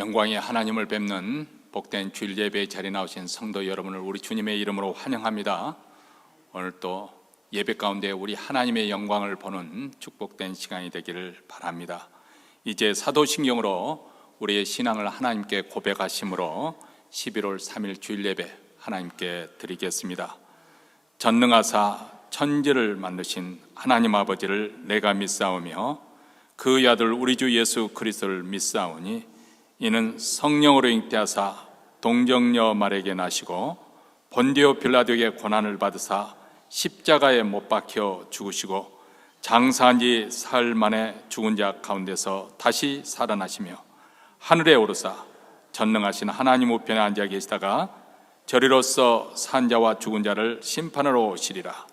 영광의 하나님을 뵙는 복된 주일 예배의 자리에 나오신 성도 여러분을 우리 주님의 이름으로 환영합니다. 오늘 또 예배 가운데 우리 하나님의 영광을 보는 축복된 시간이 되기를 바랍니다. 이제 사도신경으로 우리의 신앙을 하나님께 고백하심으로 11월 3일 주일 예배 하나님께 드리겠습니다. 전능하사 천지를 만드신 하나님 아버지를 내가 믿사오며 그 아들 우리 주 예수 그리스도를 믿사오니 이는 성령으로 잉태하사 동정녀 마리아에게 나시고 본디오 빌라도에게 고난을 받으사 십자가에 못 박혀 죽으시고 장사한 지 사흘 만에 죽은 자 가운데서 다시 살아나시며 하늘에 오르사 전능하신 하나님 우편에 앉아 계시다가 저리로서 산 자와 죽은 자를 심판하러 오시리라.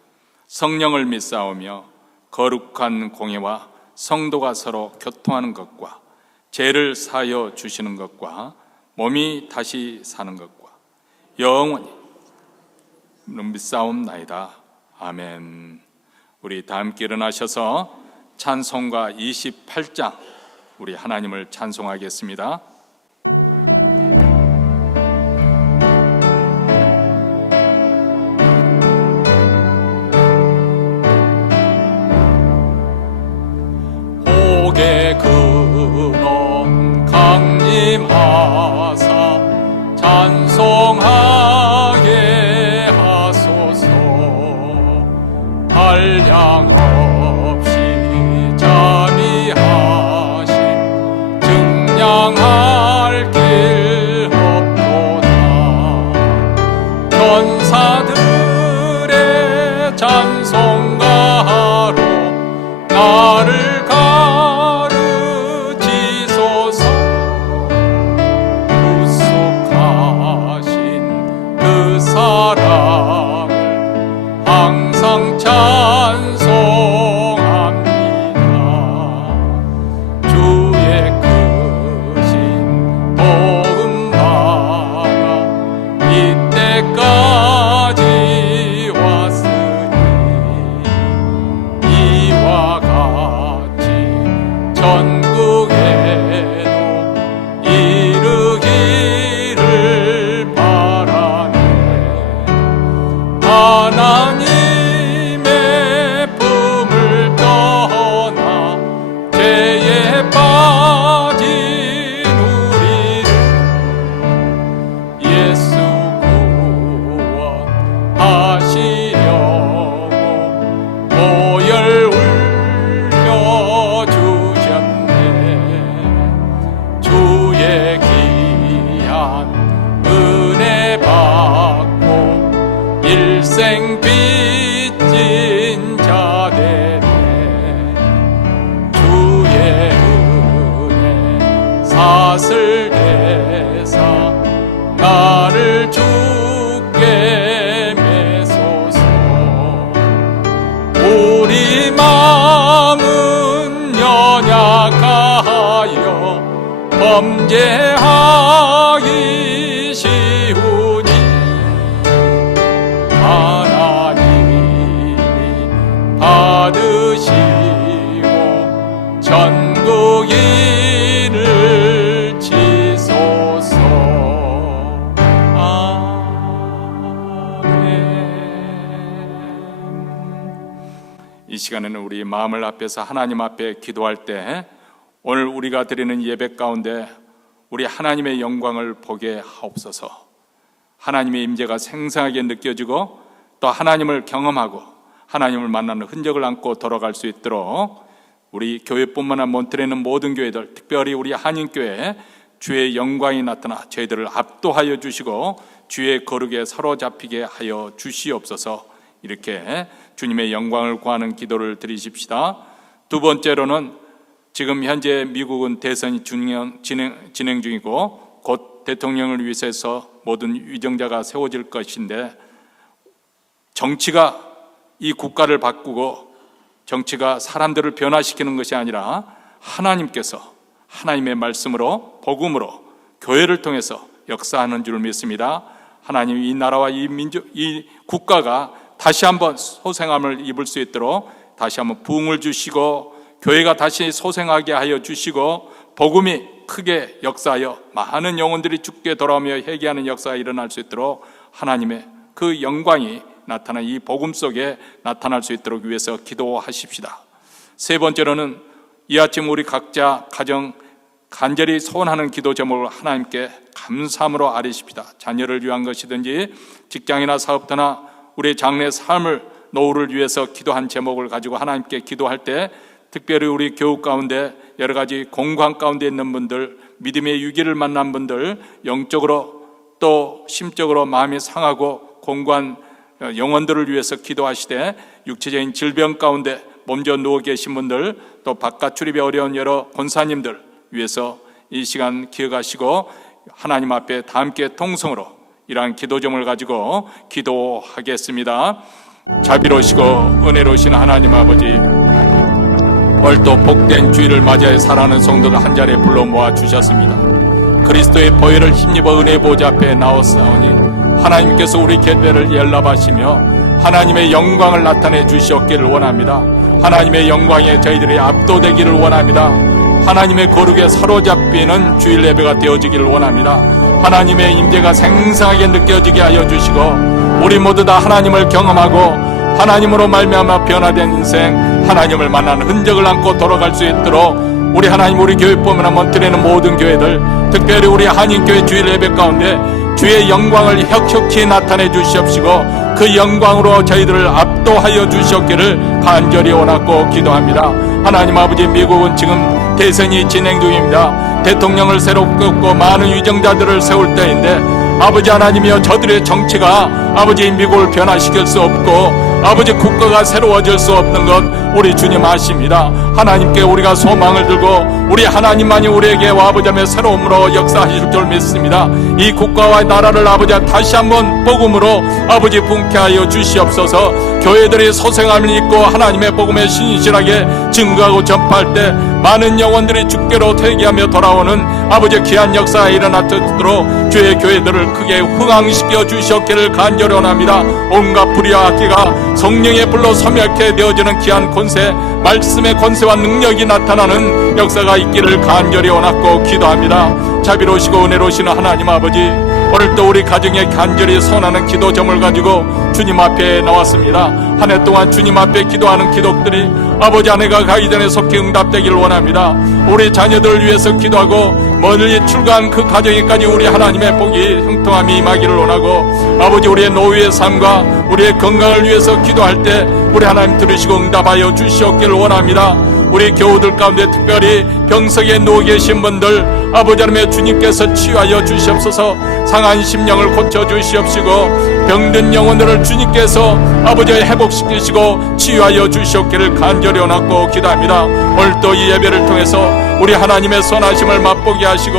성령을 믿사오며 거룩한 공예와 성도가 서로 교통하는 것과 죄를 사하여 주시는 것과 몸이 다시 사는 것과 영원히 믿사옵나이다. 아멘. 우리 다 함께 일어나셔서 찬송가 28장 우리 하나님을 찬송하겠습니다. 복의 근원 강림하사 찬송하게 하소서. 한량 없이 자비하심 증량할 길 없도다. 천사들의 찬송가로 나를 가르치소서. 구속하신 그 사랑을 항상 찬송합니다. 주의 크신 도움 받아 이때까지 왔으니 이와 같이 전국에도 이르기를 바라네. 하나님의 품을 떠나 죄에 빠진 우리를 예수 구원하시려고 보혈 흘려주셨네. 주의 귀한 은혜 받고 일생 빚진 자 되네. 주의 은혜 사슬 대사 나를 주께 매소서. 우리 마음은 연약하여 범죄하기 쉬우니 하나님이 받으시고 전국인을 치소서. 아멘. 이 시간에는 우리 마음을 앞에서 하나님 앞에 기도할 때 오늘 우리가 드리는 예배 가운데 우리 하나님의 영광을 보게 하옵소서. 하나님의 임재가 생생하게 느껴지고 또 하나님을 경험하고 하나님을 만나는 흔적을 안고 돌아갈 수 있도록 우리 교회뿐만 아니라 몬트레에 있는 모든 교회들, 특별히 우리 한인교회 주의 영광이 나타나 저희들을 압도하여 주시고 주의 거룩에 사로잡히게 하여 주시옵소서. 이렇게 주님의 영광을 구하는 기도를 드리십시다. 두 번째로는 지금 현재 미국은 대선이 진행 중이고 곧 대통령을 위해서 모든 위정자가 세워질 것인데 정치가 이 국가를 바꾸고 정치가 사람들을 변화시키는 것이 아니라 하나님께서 하나님의 말씀으로 복음으로 교회를 통해서 역사하는 줄 믿습니다. 하나님 이 나라와 이 민족, 이 국가가 다시 한번 소생함을 입을 수 있도록 다시 한번 부흥을 주시고 교회가 다시 소생하게 하여 주시고 복음이 크게 역사하여 많은 영혼들이 죽게 돌아오며 회개하는 역사가 일어날 수 있도록 하나님의 그 영광이 나타난 이 복음 속에 나타날 수 있도록 위해서 기도하십시다. 세 번째로는 이 아침 우리 각자 가정 간절히 소원하는 기도 제목을 하나님께 감사함으로 아뢰십시다. 자녀를 위한 것이든지 직장이나 사업터나 우리의 장래 삶을 노후를 위해서 기도한 제목을 가지고 하나님께 기도할 때 특별히 우리 교육 가운데 여러 가지 공관 가운데 있는 분들, 믿음의 위기를 만난 분들, 영적으로 또 심적으로 마음이 상하고 공관 영혼들을 위해서 기도하시되 육체적인 질병 가운데 몸져 누워 계신 분들, 또 바깥 출입이 어려운 여러 권사님들 위해서 이 시간 기억하시고 하나님 앞에 다 함께 통성으로 이러한 기도점을 가지고 기도하겠습니다. 자비로우시고 은혜로우신 하나님 아버지, 오늘도 복된 주일을 맞이하여 살아가는 성도들 한자리에 불러 모아 주셨습니다. 그리스도의 보혈을 힘입어 은혜 보좌 앞에 나왔사오니 하나님께서 우리 계배를 연락하시며 하나님의 영광을 나타내 주시옵기를 원합니다. 하나님의 영광에 저희들이 압도되기를 원합니다. 하나님의 거룩에 사로잡히는 주일 예배가 되어지기를 원합니다. 하나님의 임재가 생생하게 느껴지게 하여 주시고 우리 모두 다 하나님을 경험하고 하나님으로 말미암아 변화된 인생, 하나님을 만나는 흔적을 안고 돌아갈 수 있도록 우리 하나님, 우리 교회뿐만 아니라 몬트레는 모든 교회들, 특별히 우리 한인교회 주일 예배 가운데 주의 영광을 혁혁히 나타내 주시옵시고 그 영광으로 저희들을 압도하여 주시옵기를 간절히 원하고 기도합니다. 하나님 아버지, 미국은 지금 대선이 진행 중입니다. 대통령을 새로 뽑고 많은 위정자들을 세울 때인데 아버지 하나님이여, 저들의 정치가 아버지 미국을 변화시킬 수 없고 아버지 국가가 새로워질 수 없는 것 우리 주님 아십니다. 하나님께 우리가 소망을 들고 우리 하나님만이 우리에게 아버지 하며 새로움으로 역사하실 줄 믿습니다. 이 국가와 나라를 아버지 다시 한번 복음으로 아버지 분케하여 주시옵소서. 교회들이 소생함을 입고 하나님의 복음에 신실하게 증거하고 전파할 때 많은 영혼들이 주께로 회개하며 돌아오는 아버지 귀한 역사가 일어나도록 주의 교회들을 크게 흥황시켜 주시옵기를 간절히 원합니다. 온갖 불의와 악기가 성령의 불로 소멸케 되어지는 귀한 권세, 말씀의 권세와 능력이 나타나는 역사가 있기를 간절히 원하고 기도합니다. 자비로우시고 은혜로우신 하나님 아버지, 오늘도 우리 가정에 간절히 소원하는 기도점을 가지고 주님 앞에 나왔습니다. 한 해 동안 주님 앞에 기도하는 기도들이 아버지 아내가 가기 전에 속히 응답되기를 원합니다. 우리 자녀들을 위해서 기도하고 멀리 출가한 그 가정에까지 우리 하나님의 복이 형통함이 임하기를 원하고 아버지, 우리의 노후의 삶과 우리의 건강을 위해서 기도할 때 우리 하나님 들으시고 응답하여 주시옵기를 원합니다. 우리 교우들 가운데 특별히 병석에 누워 계신 분들 아버지 하나님의 주님께서 치유하여 주시옵소서. 상한 심령을 고쳐 주시옵시고 병든 영혼들을 주님께서 아버지 회복시키시고 치유하여 주시옵기를 간절히 원하고 기도합니다. 오늘도 이 예배를 통해서 우리 하나님의 선하심을 맛보게 하시고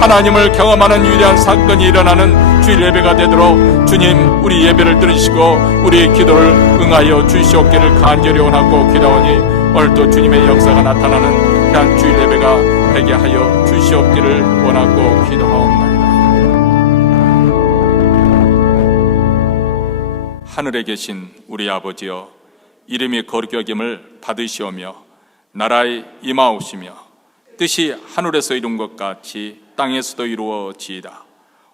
하나님을 경험하는 위대한 사건이 일어나는 주일 예배가 되도록 주님, 우리 예배를 들으시고 우리의 기도를 응하여 주시옵기를 간절히 원하고 기도하오니 오늘도 주님의 역사가 나타나는 귀한 주일 예배가 되게 하여 주시옵기를 원하고 기도하옵나이다. 하늘에 계신 우리 아버지여, 이름이 거룩히 여김을 받으시오며 나라에 임하옵시며 뜻이 하늘에서 이룬 것 같이 땅에서도 이루어지이다.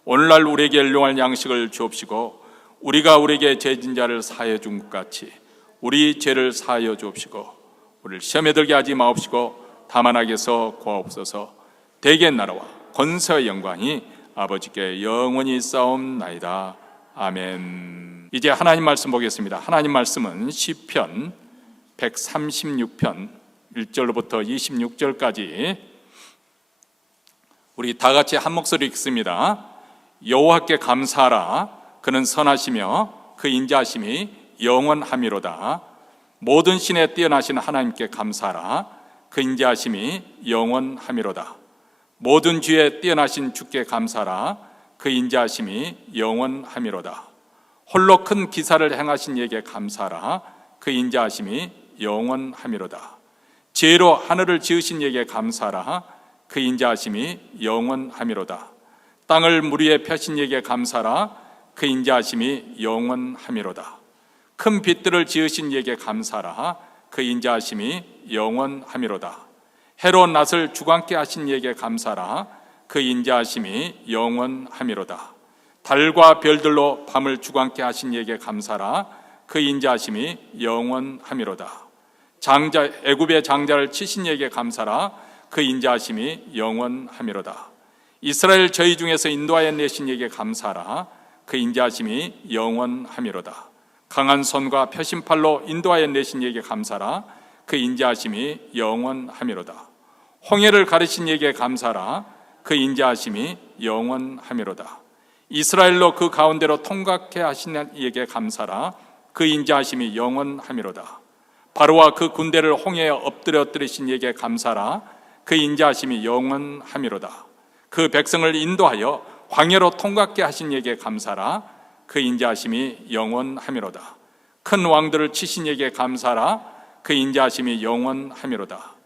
오늘날 우리에게 일용할 양식을 주옵시고 우리가 우리에게 죄진 자를 사하여 준 것 같이 우리 죄를 사하여 주옵시고 우리를 시험에 들게 하지 마옵시고 다만 악에서 구하옵소서. 대개 나라와 권세와 영광이 아버지께 영원히 있사옵나이다. 아멘. 이제 하나님 말씀 보겠습니다. 하나님 말씀은 시편 136편 1절로부터 26절까지 우리 다 같이 한 목소리 읽습니다. 여호와께 감사하라. 그는 선하시며 그 인자하심이 영원하미로다. 모든 신에 뛰어나신 하나님께 감사하라. 그 인자하심이 영원하미로다. 모든 주에 뛰어나신 주께 감사하라. 그 인자하심이 영원하미로다. 홀로 큰 기사를 행하신 이에게 감사하라. 그 인자하심이 영원하미로다. 지혜로 하늘을 지으신 이에게 감사하라. 그 인자하심이 영원하미로다. 땅을 물 위에 펴신 이에게 감사하라. 그 인자하심이 영원하미로다. 큰 빛들을 지으신 이에게 감사하라. 그 인자하심이 영원하미로다. 해로 낮을 주관케 하신 이에게 감사라. 그 인자하심이 영원함이로다. 달과 별들로 밤을 주관케 하신 이에게 감사라. 그 인자하심이 영원함이로다. 애굽의 장자를 치신 이에게 감사라. 그 인자하심이 영원함이로다. 이스라엘 저희 중에서 인도하여 내신 이에게 감사라. 그 인자하심이 영원함이로다. 강한 손과 표심팔로 인도하여 내신 이에게 감사라. 그 인자하심이 영원함이로다. 홍해를 가르신 이에게 감사라. 그 인자하심이 영원함이로다. 이스라엘로 그 가운데로 통과케 하신 이에게 감사라. 그 인자하심이 영원함이로다. 바로와 그 군대를 홍해에 엎드려뜨리신 이에게 감사라. 그 인자하심이 영원함이로다. 그 백성을 인도하여 광야로 통과케 하신 이에게 감사라. 그 인자하심이 영원함이로다. 큰 왕들을 치신 이에게 감사라. 그 인자하심이 영원함이로다.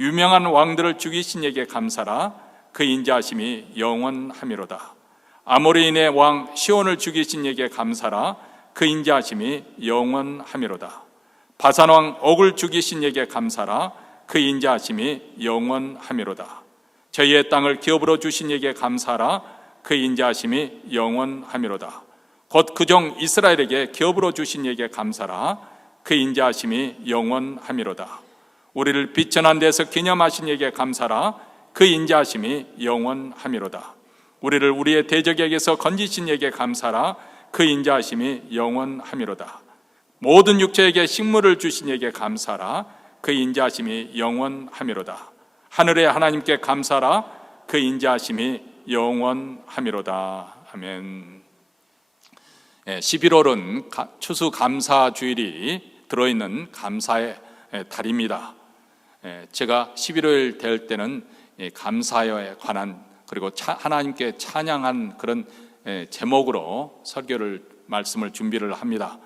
유명한 왕들을 죽이신 이에게 감사라. 그 인자하심이 영원함이로다. 아모리인의 왕 시온을 죽이신 이에게 감사라. 그 인자하심이 영원함이로다. 바산 왕 옥을 죽이신 이에게 감사라. 그 인자하심이 영원함이로다. 저희의 땅을 기업으로 주신 이에게 감사라. 그 인자하심이 영원함이로다. 곧 그 종 이스라엘에게 기업으로 주신 이에게 감사라. 그 인자하심이 영원함이로다. 우리를 비천한 데서 기념하신 이에게 감사라. 그 인자하심이 영원함이로다. 우리를 우리의 대적에게서 건지신 이에게 감사라. 그 인자하심이 영원함이로다. 모든 육체에게 식물을 주신 이에게 감사라. 그 인자하심이 영원함이로다. 하늘의 하나님께 감사라. 그 인자하심이 영원함이로다. 아멘. 11월은 추수감사주일이 들어있는 감사의 달입니다. 제가 11월 될 때는 감사에 관한 그리고 하나님께 찬양한 그런 제목으로 말씀을 준비를 합니다.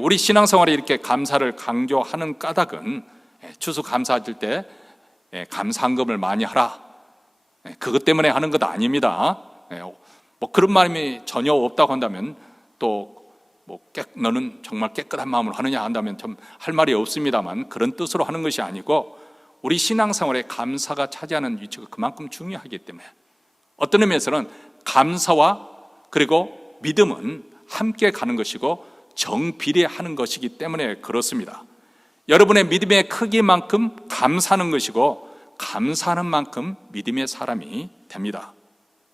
우리 신앙생활에 이렇게 감사를 강조하는 까닭은 추수감사할 때 감사한금을 많이 하라, 그것 때문에 하는 것 아닙니다. 뭐 그런 마음이 전혀 없다고 한다면 또 너는 정말 깨끗한 마음으로 하느냐 한다면 좀 할 말이 없습니다만, 그런 뜻으로 하는 것이 아니고 우리 신앙생활에 감사가 차지하는 위치가 그만큼 중요하기 때문에, 어떤 의미에서는 감사와 그리고 믿음은 함께 가는 것이고 정비례하는 것이기 때문에 그렇습니다. 여러분의 믿음의 크기만큼 감사하는 것이고 감사하는 만큼 믿음의 사람이 됩니다.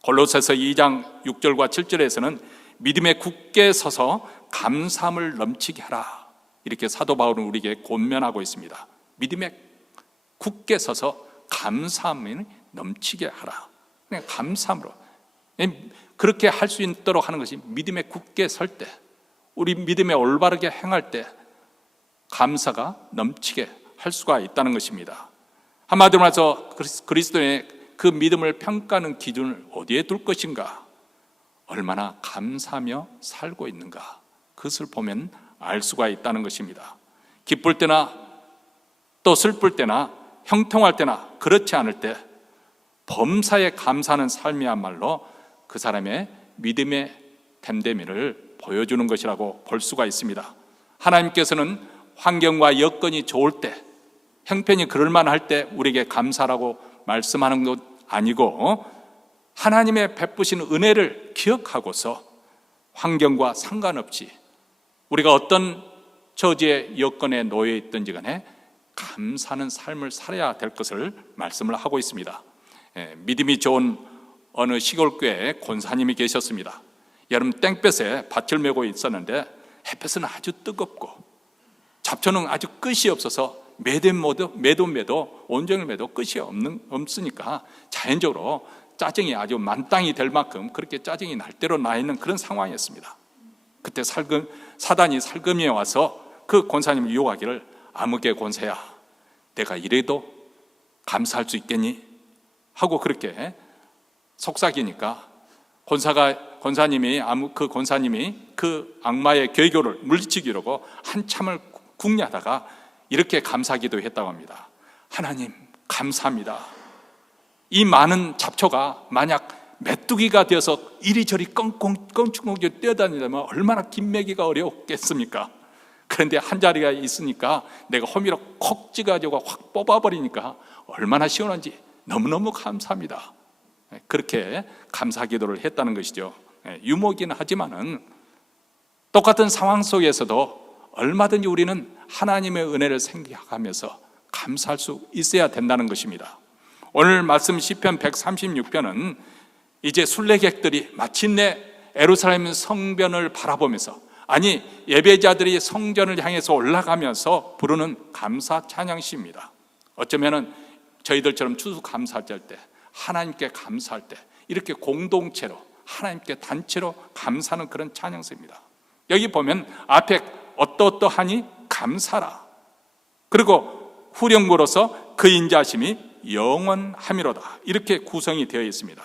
골로새서 2장 6절과 7절에서는 믿음에 굳게 서서 감사함을 넘치게 하라, 이렇게 사도 바울은 우리에게 권면하고 있습니다. 믿음에 굳게 서서 감사함을 넘치게 하라. 그냥 감사함으로 그렇게 할 수 있도록 하는 것이, 믿음에 굳게 설 때, 우리 믿음에 올바르게 행할 때 감사가 넘치게 할 수가 있다는 것입니다. 한마디로 말해서 그리스도의 그 믿음을 평가하는 기준을 어디에 둘 것인가, 얼마나 감사하며 살고 있는가, 그것을 보면 알 수가 있다는 것입니다. 기쁠 때나 또 슬플 때나 형통할 때나 그렇지 않을 때 범사에 감사하는 삶이야말로 그 사람의 믿음의 됨됨이를 보여주는 것이라고 볼 수가 있습니다. 하나님께서는 환경과 여건이 좋을 때, 형편이 그럴만할 때 우리에게 감사라고 말씀하는 것 아니고, 하나님의 베푸신 은혜를 기억하고서 환경과 상관없이 우리가 어떤 처지의 여건에 놓여 있든지 간에 감사하는 삶을 살아야 될 것을 말씀을 하고 있습니다. 믿음이 좋은 어느 시골교회에 권사님이 계셨습니다. 여름 땡볕에 밭을 메고 있었는데 햇볕은 아주 뜨겁고 잡초는 아주 끝이 없어서 매도 온종일 매도 끝이 없으니까 자연적으로 짜증이 아주 만땅이 될 만큼 그렇게 짜증이 날 대로 나 있는 그런 상황이었습니다. 그때 사단이 살금이에 와서 그 권사님을 유혹하기를, 아무개 권사야, 내가 이래도 감사할 수 있겠니? 하고 그렇게 속삭이니까 권사님이 그 악마의 괴교를 물리치기로 한참을 궁리하다가 이렇게 감사기도 했다고 합니다. 하나님 감사합니다. 이 많은 잡초가 만약 메뚜기가 되어서 이리저리 껑충껑충 뛰어다니려면 얼마나 김매기가 어려웠겠습니까? 그런데 한 자리가 있으니까 내가 호미로 콕 찍어가지고 확 뽑아버리니까 얼마나 시원한지 너무너무 감사합니다. 그렇게 감사 기도를 했다는 것이죠. 유머긴 하지만은 똑같은 상황 속에서도 얼마든지 우리는 하나님의 은혜를 생각하면서 감사할 수 있어야 된다는 것입니다. 오늘 말씀 시편 136편은 이제 순례객들이 마침내 예루살렘 성전을 바라보면서, 아니 예배자들이 성전을 향해서 올라가면서 부르는 감사 찬양시입니다. 어쩌면은 저희들처럼 추수감사할 때, 하나님께 감사할 때 이렇게 공동체로 하나님께 단체로 감사하는 그런 찬양시입니다. 여기 보면 앞에 어떠하니 감사라, 그리고 후렴구로서 그 인자심이 영원함이로다, 이렇게 구성이 되어 있습니다.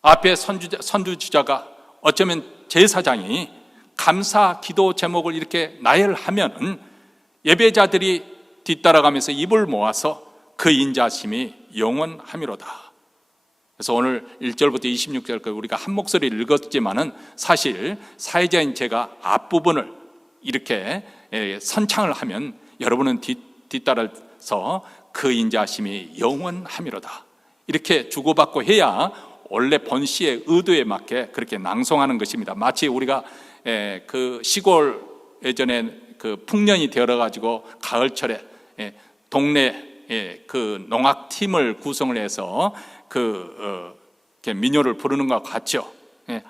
앞에 선두주자가 어쩌면 제사장이 감사 기도 제목을 이렇게 나열하면 예배자들이 뒤따라가면서 입을 모아서 그 인자심이 영원함이로다. 그래서 오늘 1절부터 26절까지 우리가 한 목소리를 읽었지만은 사실 사회자인 제가 앞부분을 이렇게 선창을 하면 여러분은 뒤따라서 그 인자심이 영원함이로다 이렇게 주고받고 해야 원래 본시의 의도에 맞게 그렇게 낭송하는 것입니다. 마치 우리가 그 시골 예전에 그 풍년이 되어가지고 가을철에 동네 그 농악팀을 구성을 해서 민요를 부르는 것과 같죠.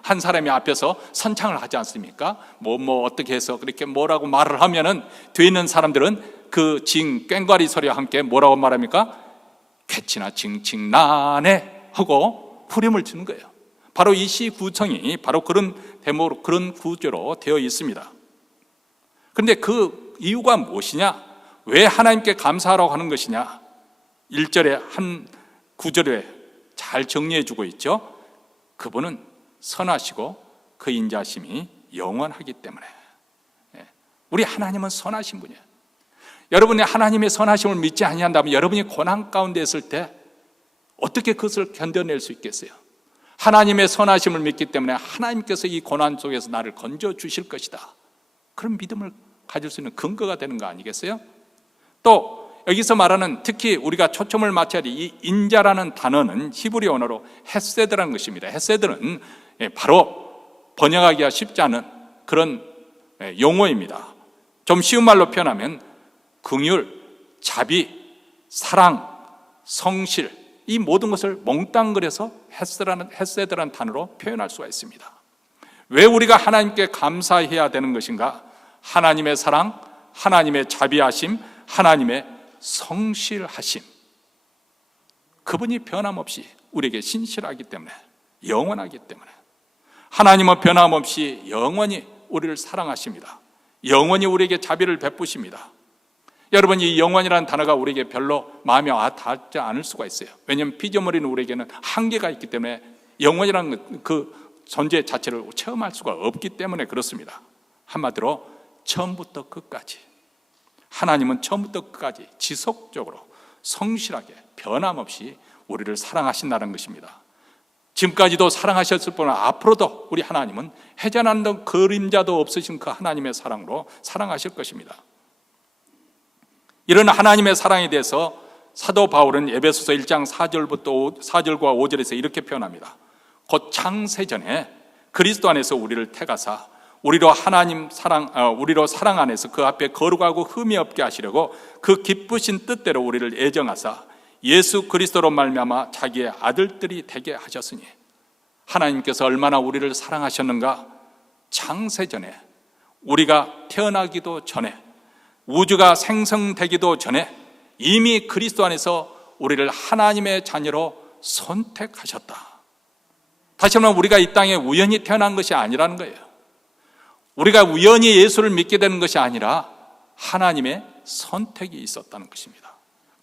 한 사람이 앞에서 선창을 하지 않습니까? 뭐 어떻게 해서 그렇게 뭐라고 말을 하면은 뒤에 있는 사람들은 그 꽹과리 소리와 함께 뭐라고 말합니까? 쾌치나 칭칭나네 하고 후렴을 주는 거예요. 바로 이 시 구성이 바로 그런 대목으로, 그런 구조로 되어 있습니다. 그런데 그 이유가 무엇이냐? 왜 하나님께 감사하라고 하는 것이냐? 1절에 한 구절에 잘 정리해 주고 있죠. 그분은 선하시고 그 인자심이 영원하기 때문에. 우리 하나님은 선하신 분이에요. 여러분이 하나님의 선하심을 믿지 아니한다면 여러분이 고난 가운데 있을 때 어떻게 그것을 견뎌낼 수 있겠어요? 하나님의 선하심을 믿기 때문에 하나님께서 이 고난 속에서 나를 건져 주실 것이다, 그런 믿음을 가질 수 있는 근거가 되는 거 아니겠어요? 또 여기서 말하는, 특히 우리가 초점을 맞춰야 할 이 인자라는 단어는 히브리 언어로 헤세드라는 것입니다. 헤세드는 바로 번역하기가 쉽지 않은 그런 용어입니다. 좀 쉬운 말로 표현하면 긍휼, 자비, 사랑, 성실, 이 모든 것을 몽땅 그려서 헤세드라는 단어로 표현할 수가 있습니다. 왜 우리가 하나님께 감사해야 되는 것인가? 하나님의 사랑, 하나님의 자비하심, 하나님의 성실하심, 그분이 변함없이 우리에게 신실하기 때문에, 영원하기 때문에. 하나님은 변함없이 영원히 우리를 사랑하십니다. 영원히 우리에게 자비를 베푸십니다. 여러분, 이 영원이라는 단어가 우리에게 별로 마음에 닿지 않을 수가 있어요. 왜냐하면 피조물인 우리에게는 한계가 있기 때문에 영원이라는 그 존재 자체를 체험할 수가 없기 때문에 그렇습니다. 한마디로 처음부터 끝까지, 하나님은 처음부터 끝까지 지속적으로 성실하게 변함없이 우리를 사랑하신다는 것입니다. 지금까지도 사랑하셨을 뿐 앞으로도 우리 하나님은 해전한 그림자도 없으신 그 하나님의 사랑으로 사랑하실 것입니다. 이런 하나님의 사랑에 대해서 사도 바울은 에베소서 1장 4절과 5절에서 이렇게 표현합니다. 곧 창세전에 그리스도 안에서 우리를 택하사 우리로 사랑 안에서 그 앞에 거룩하고 흠이 없게 하시려고 그 기쁘신 뜻대로 우리를 애정하사 예수 그리스도로 말미암아 자기의 아들들이 되게 하셨으니, 하나님께서 얼마나 우리를 사랑하셨는가? 창세전에, 우리가 태어나기도 전에, 우주가 생성되기도 전에 이미 그리스도 안에서 우리를 하나님의 자녀로 선택하셨다. 다시 한번 우리가 이 땅에 우연히 태어난 것이 아니라는 거예요. 우리가 우연히 예수를 믿게 되는 것이 아니라 하나님의 선택이 있었다는 것입니다.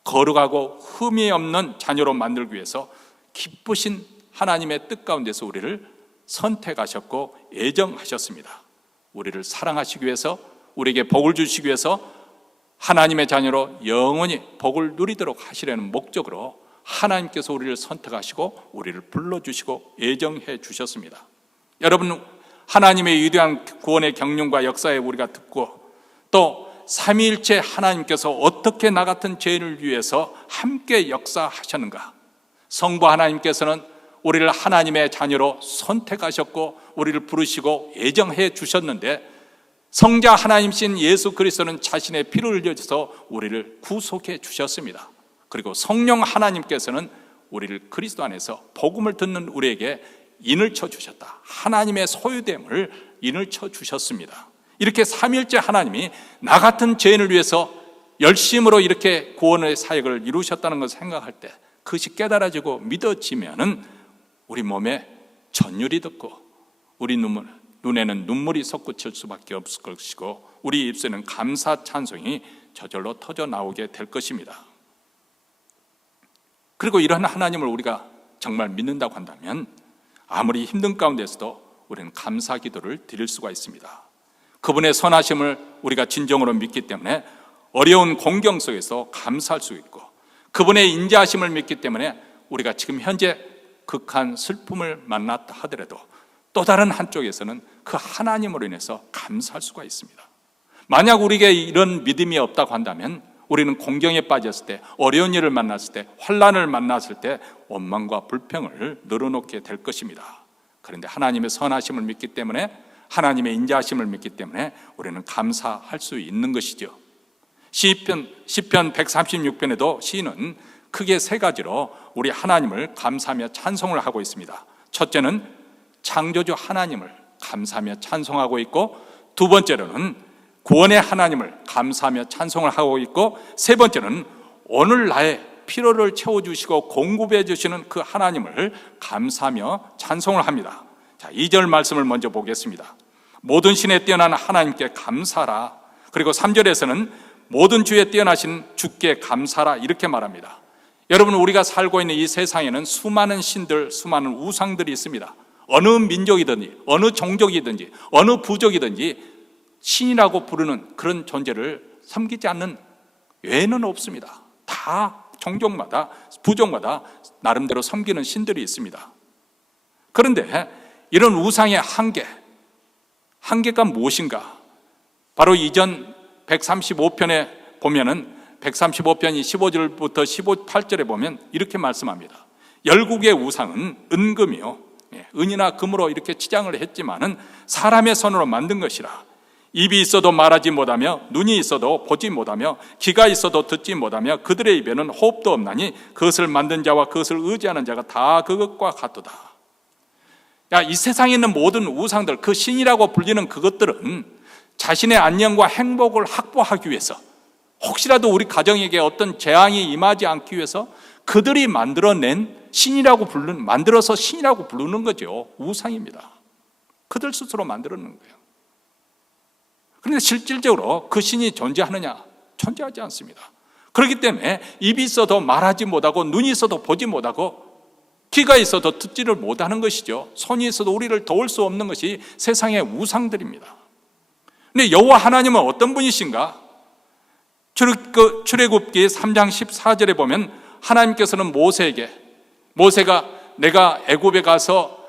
거룩하고 흠이 없는 자녀로 만들기 위해서 기쁘신 하나님의 뜻 가운데서 우리를 선택하셨고 애정하셨습니다. 우리를 사랑하시기 위해서, 우리에게 복을 주시기 위해서 하나님의 자녀로 영원히 복을 누리도록 하시려는 목적으로 하나님께서 우리를 선택하시고 우리를 불러주시고 애정해 주셨습니다. 여러분, 하나님의 위대한 구원의 경륜과 역사에 우리가 듣고, 또 삼위일체 하나님께서 어떻게 나 같은 죄인을 위해서 함께 역사하셨는가. 성부 하나님께서는 우리를 하나님의 자녀로 선택하셨고 우리를 부르시고 예정해 주셨는데, 성자 하나님이신 예수 그리스도는 자신의 피를 흘려서 우리를 구속해 주셨습니다. 그리고 성령 하나님께서는 우리를 그리스도 안에서 복음을 듣는 우리에게 인을 쳐 주셨다. 하나님의 소유됨을 인을 쳐 주셨습니다. 이렇게 삼위일체 하나님이 나 같은 죄인을 위해서 열심으로 이렇게 구원의 사역을 이루셨다는 것을 생각할 때, 그것이 깨달아지고 믿어지면은 우리 몸에 전율이 돋고 우리 눈에는 눈물이 솟구칠 수밖에 없을 것이고, 우리 입술에는 감사 찬송이 저절로 터져 나오게 될 것입니다. 그리고 이런 하나님을 우리가 정말 믿는다고 한다면 아무리 힘든 가운데서도 우리는 감사 기도를 드릴 수가 있습니다. 그분의 선하심을 우리가 진정으로 믿기 때문에 어려운 공경 속에서 감사할 수 있고, 그분의 인자하심을 믿기 때문에 우리가 지금 현재 극한 슬픔을 만났다 하더라도 또 다른 한쪽에서는 그 하나님으로 인해서 감사할 수가 있습니다. 만약 우리에게 이런 믿음이 없다고 한다면 우리는 공경에 빠졌을 때, 어려운 일을 만났을 때, 환난을 만났을 때 원망과 불평을 늘어놓게 될 것입니다. 그런데 하나님의 선하심을 믿기 때문에, 하나님의 인자하심을 믿기 때문에 우리는 감사할 수 있는 것이죠. 시편 136편에도 시인은 크게 세 가지로 우리 하나님을 감사하며 찬송을 하고 있습니다. 첫째는 창조주 하나님을 감사하며 찬송하고 있고, 두 번째로는 구원의 하나님을 감사하며 찬송을 하고 있고, 세 번째는 오늘 나의 필요를 채워주시고 공급해 주시는 그 하나님을 감사하며 찬송을 합니다. 자, 2절 말씀을 먼저 보겠습니다. 모든 신에 뛰어난 하나님께 감사하라. 그리고 3절에서는 모든 주에 뛰어나신 주께 감사하라, 이렇게 말합니다. 여러분, 우리가 살고 있는 이 세상에는 수많은 신들, 수많은 우상들이 있습니다. 어느 민족이든지 어느 종족이든지 어느 부족이든지 신이라고 부르는 그런 존재를 섬기지 않는 외에는 없습니다. 다 종족마다 부족마다 나름대로 섬기는 신들이 있습니다. 그런데 이런 우상의 한계가 무엇인가? 바로 이전 135편에 보면은 135편이 15절부터 18절에 보면 이렇게 말씀합니다. 열국의 우상은 은금이요, 은이나 금으로 이렇게 치장을 했지만은 사람의 손으로 만든 것이라. 입이 있어도 말하지 못하며 눈이 있어도 보지 못하며 귀가 있어도 듣지 못하며 그들의 입에는 호흡도 없나니 그것을 만든 자와 그것을 의지하는 자가 다 그것과 같도다. 이 세상에 있는 모든 우상들, 그 신이라고 불리는 그것들은 자신의 안녕과 행복을 확보하기 위해서, 혹시라도 우리 가정에게 어떤 재앙이 임하지 않기 위해서 그들이 만들어낸 만들어서 신이라고 부르는 거죠. 우상입니다. 그들 스스로 만들어낸 거예요. 그런데 실질적으로 그 신이 존재하느냐? 존재하지 않습니다. 그렇기 때문에 입이 있어도 말하지 못하고 눈이 있어도 보지 못하고 귀가 있어도 듣지를 못하는 것이죠. 손이 있어도 우리를 도울 수 없는 것이 세상의 우상들입니다. 근데 여호와 하나님은 어떤 분이신가? 출애굽기 3장 14절에 보면 하나님께서는 모세가 내가 애굽에 가서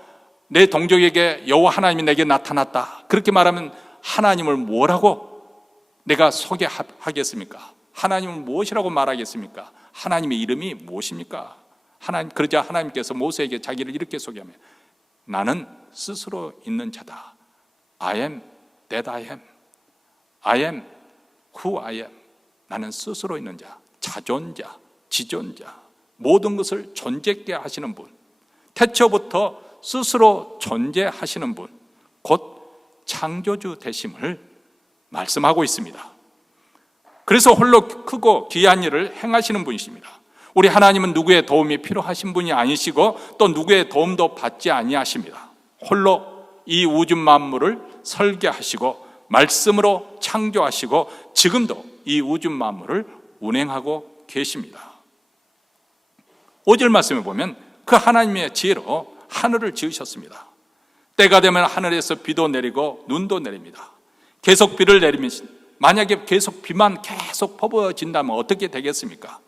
내 동족에게 여호와 하나님이 내게 나타났다, 그렇게 말하면 하나님을 뭐라고 내가 소개하겠습니까? 하나님을 무엇이라고 말하겠습니까? 하나님의 이름이 무엇입니까? 그러자 하나님께서 모세에게 자기를 이렇게 소개하며, 나는 스스로 있는 자다. I am that I am. I am who I am. 나는 스스로 있는 자, 자존자, 지존자, 모든 것을 존재케 하시는 분, 태초부터 스스로 존재하시는 분, 곧 창조주 되심을 말씀하고 있습니다. 그래서 홀로 크고 귀한 일을 행하시는 분이십니다. 우리 하나님은 누구의 도움이 필요하신 분이 아니시고 또 누구의 도움도 받지 아니하십니다. 홀로 이 우주 만물을 설계하시고 말씀으로 창조하시고 지금도 이 우주 만물을 운행하고 계십니다. 5절 말씀에 보면 그 하나님의 지혜로 하늘을 지으셨습니다. 때가 되면 하늘에서 비도 내리고 눈도 내립니다. 계속 비를 내리면, 만약에 계속 비만 계속 퍼부어진다면 어떻게 되겠습니까?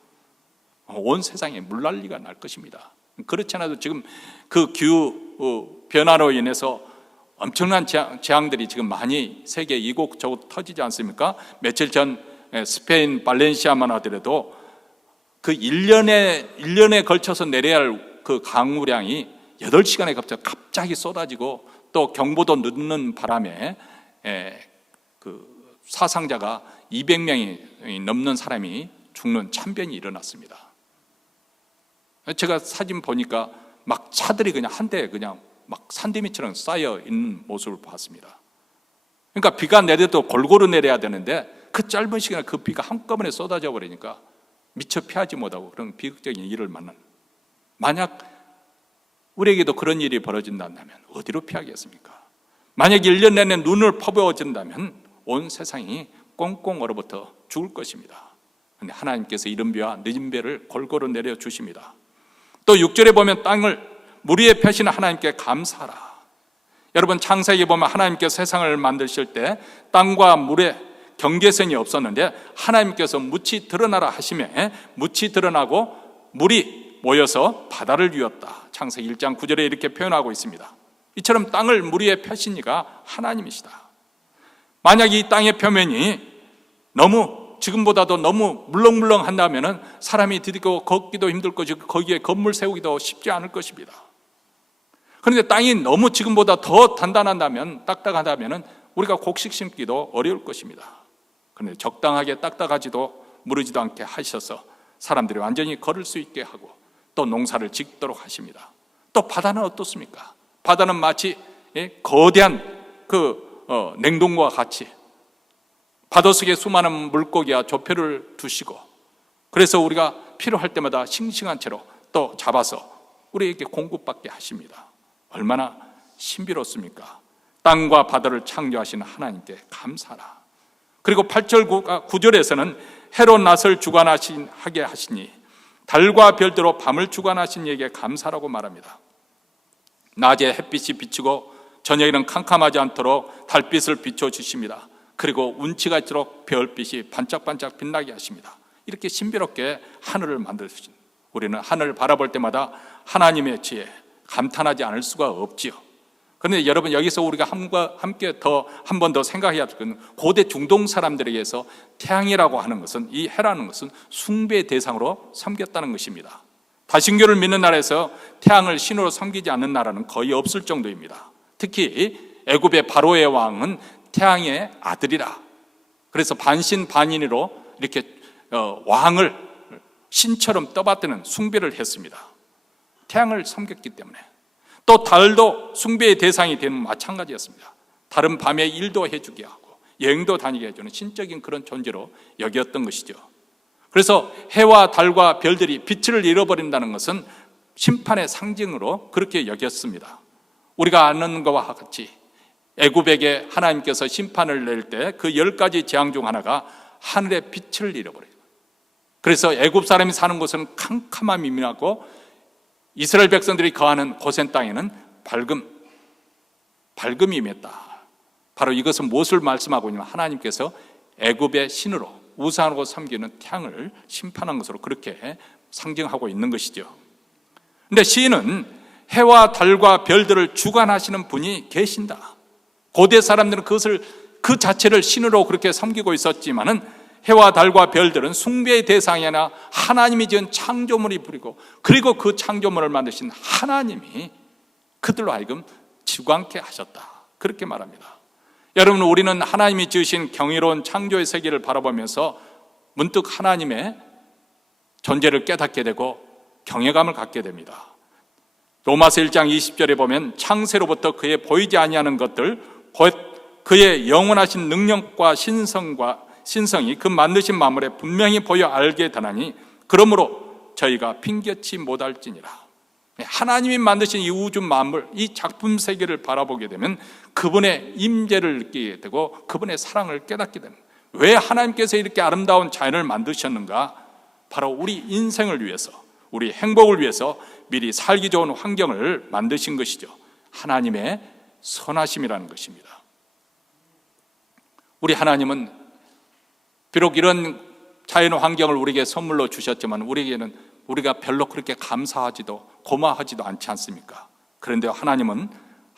온 세상에 물난리가 날 것입니다. 그렇지 않아도 지금 그 기후 변화로 인해서 엄청난 재앙들이 지금 많이 세계 이곳저곳 터지지 않습니까? 며칠 전 스페인 발렌시아만 하더라도 그 1년에 걸쳐서 내려야 할 그 강우량이 8시간에 갑자기 쏟아지고 또 경보도 늦는 바람에 그 사상자가 200명이 넘는 사람이 죽는 참변이 일어났습니다. 제가 사진 보니까 막 차들이 그냥 한데 그냥 막 산더미처럼 쌓여 있는 모습을 봤습니다. 그러니까 비가 내려도 골고루 내려야 되는데 그 짧은 시간에 그 비가 한꺼번에 쏟아져 버리니까 미처 피하지 못하고 그런 비극적인 일을 만난, 만약 우리에게도 그런 일이 벌어진다면 어디로 피하겠습니까? 만약 1년 내내 눈을 퍼부어진다면 온 세상이 꽁꽁 얼어붙어 죽을 것입니다. 그런데 하나님께서 이른 비와 늦은 비를 골고루 내려주십니다. 또 6절에 보면 땅을 물 위에 펴시는 하나님께 감사하라. 여러분, 창세기에 보면 하나님께서 세상을 만드실 때 땅과 물에 경계선이 없었는데 하나님께서 묻히 드러나라 하시며 묻히 드러나고 물이 모여서 바다를 이었다. 창세기 1장 9절에 이렇게 표현하고 있습니다. 이처럼 땅을 물 위에 펴신 이가 하나님이시다. 만약 이 땅의 표면이 지금보다도 너무 물렁물렁한다면 사람이 디디고 걷기도 힘들 것이고 거기에 건물 세우기도 쉽지 않을 것입니다. 그런데 땅이 너무 지금보다 더 단단하다면, 딱딱하다면 우리가 곡식 심기도 어려울 것입니다. 그런데 적당하게 딱딱하지도 무르지도 않게 하셔서 사람들이 완전히 걸을 수 있게 하고 또 농사를 짓도록 하십니다. 또 바다는 어떻습니까? 바다는 마치 거대한 냉동과 같이 바닷속에 수많은 물고기와 조표를 두시고, 그래서 우리가 필요할 때마다 싱싱한 채로 또 잡아서 우리에게 공급받게 하십니다. 얼마나 신비롭습니까? 땅과 바다를 창조하신 하나님께 감사하라. 그리고 8절 9절에서는 해로 낫을 주관하게 하시니 달과 별대로 밤을 주관하신 이에게 감사라고 말합니다. 낮에 햇빛이 비치고 저녁에는 캄캄하지 않도록 달빛을 비춰주십니다. 그리고 운치가 있도록 별빛이 반짝반짝 빛나게 하십니다. 이렇게 신비롭게 하늘을 만드신, 우리는 하늘을 바라볼 때마다 하나님의 지혜 감탄하지 않을 수가 없지요. 그런데 여러분, 여기서 우리가 함께 한 번 더 생각해야 할 것은 고대 중동 사람들에게서 태양이라고 하는 것은, 이 해라는 것은 숭배의 대상으로 섬겼다는 것입니다. 다신교를 믿는 나라에서 태양을 신으로 섬기지 않는 나라는 거의 없을 정도입니다. 특히 애굽의 바로의 왕은 태양의 아들이라, 그래서 반신반인으로 이렇게 왕을 신처럼 떠받드는 숭배를 했습니다. 태양을 섬겼기 때문에. 또 달도 숭배의 대상이 되는 마찬가지였습니다. 달은 밤에 일도 해주게 하고 여행도 다니게 해주는 신적인 그런 존재로 여겼던 것이죠. 그래서 해와 달과 별들이 빛을 잃어버린다는 것은 심판의 상징으로 그렇게 여겼습니다. 우리가 아는 것과 같이 애굽에게 하나님께서 심판을 낼 때 그 10가지 재앙 중 하나가 하늘의 빛을 잃어버려요. 그래서 애굽 사람이 사는 곳은 캄캄함이 임하고 이스라엘 백성들이 거하는 고센 땅에는 밝음이 임했다. 바로 이것은 무엇을 말씀하고 있냐면 하나님께서 애굽의 신으로 우상으로 섬기는 태양을 심판한 것으로 그렇게 상징하고 있는 것이죠. 그런데 시인은 해와 달과 별들을 주관하시는 분이 계신다. 고대 사람들은 그 자체를 신으로 그렇게 섬기고 있었지만은 해와 달과 별들은 숭배의 대상이 아니라 하나님이 지은 창조물이 부리고, 그리고 그 창조물을 만드신 하나님이 그들로 하여금 주관케 하셨다. 그렇게 말합니다. 여러분, 우리는 하나님이 지으신 경이로운 창조의 세계를 바라보면서 문득 하나님의 존재를 깨닫게 되고 경외감을 갖게 됩니다. 로마서 1장 20절에 보면 창세로부터 그의 보이지 아니하는 것들, 곧 그의 영원하신 능력과 신성이 그 만드신 만물에 분명히 보여 알게 되나니 그러므로 저희가 핑계치 못할지니라. 하나님이 만드신 이 우주 만물, 이 작품 세계를 바라보게 되면 그분의 임재를 느끼게 되고 그분의 사랑을 깨닫게 됩니다. 왜 하나님께서 이렇게 아름다운 자연을 만드셨는가? 바로 우리 인생을 위해서, 우리 행복을 위해서 미리 살기 좋은 환경을 만드신 것이죠. 하나님의 선하심이라는 것입니다. 우리 하나님은 비록 이런 자연 환경을 우리에게 선물로 주셨지만 우리에게는 우리가 별로 그렇게 감사하지도 고마워하지도 않지 않습니까? 그런데 하나님은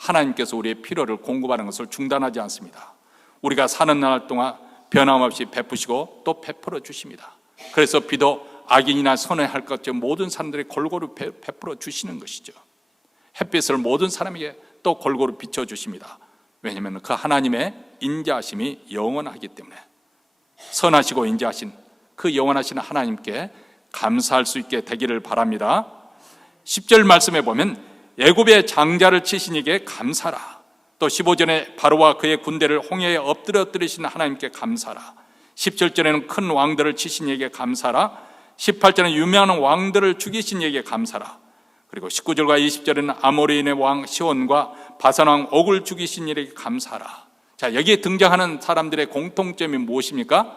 하나님께서 우리의 필요를 공급하는 것을 중단하지 않습니다. 우리가 사는 날 동안 변함없이 베푸시고 또 베풀어 주십니다. 그래서 비도 악인이나 선행할 것 없이 모든 사람들이 골고루 베풀어 주시는 것이죠. 햇빛을 모든 사람에게 또 골고루 비춰주십니다. 왜냐하면 그 하나님의 인자하심이 영원하기 때문에 선하시고 인자하신 그 영원하신 하나님께 감사할 수 있게 되기를 바랍니다. 10절 말씀에 보면 애굽의 장자를 치신 이에게 감사라. 또 15절에 바로와 그의 군대를 홍해에 엎드려뜨리신 하나님께 감사라. 17절에는 큰 왕들을 치신 이에게 감사라. 18절에는 유명한 왕들을 죽이신 이에게 감사라. 그리고 19절과 20절에는 아모리인의 왕 시온과 바산 왕 옥을 죽이신 이에게 감사라. 자, 여기에 등장하는 사람들의 공통점이 무엇입니까?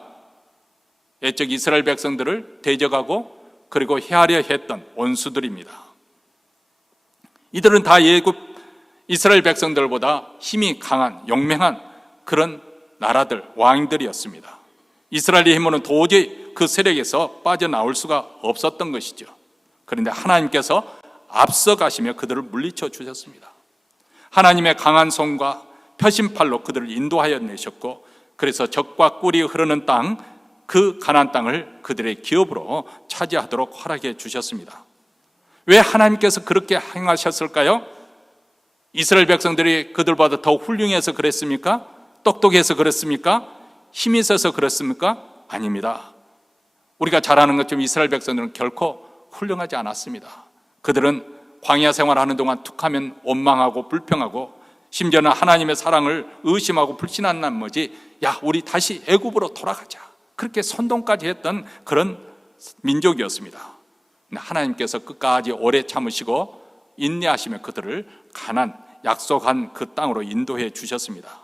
옛적 이스라엘 백성들을 대적하고 그리고 해하려 했던 원수들입니다. 이들은 다 애굽 이스라엘 백성들보다 힘이 강한 용맹한 그런 나라들, 왕들이었습니다. 이스라엘의 힘으로는 도저히 그 세력에서 빠져나올 수가 없었던 것이죠. 그런데 하나님께서 앞서가시며 그들을 물리쳐 주셨습니다. 하나님의 강한 손과 표심팔로 그들을 인도하여 내셨고, 그래서 적과 꿀이 흐르는 땅, 그 가나안 땅을 그들의 기업으로 차지하도록 허락해 주셨습니다. 왜 하나님께서 그렇게 행하셨을까요? 이스라엘 백성들이 그들보다 더 훌륭해서 그랬습니까? 똑똑해서 그랬습니까? 힘이 있어서 그렇습니까? 아닙니다. 우리가 잘 아는 것처럼 이스라엘 백성들은 결코 훌륭하지 않았습니다. 그들은 광야 생활하는 동안 툭하면 원망하고 불평하고 심지어는 하나님의 사랑을 의심하고 불신한 나머지 야, 우리 다시 애굽으로 돌아가자, 그렇게 선동까지 했던 그런 민족이었습니다. 하나님께서 끝까지 오래 참으시고 인내하시며 그들을 가나안 약속한 그 땅으로 인도해 주셨습니다.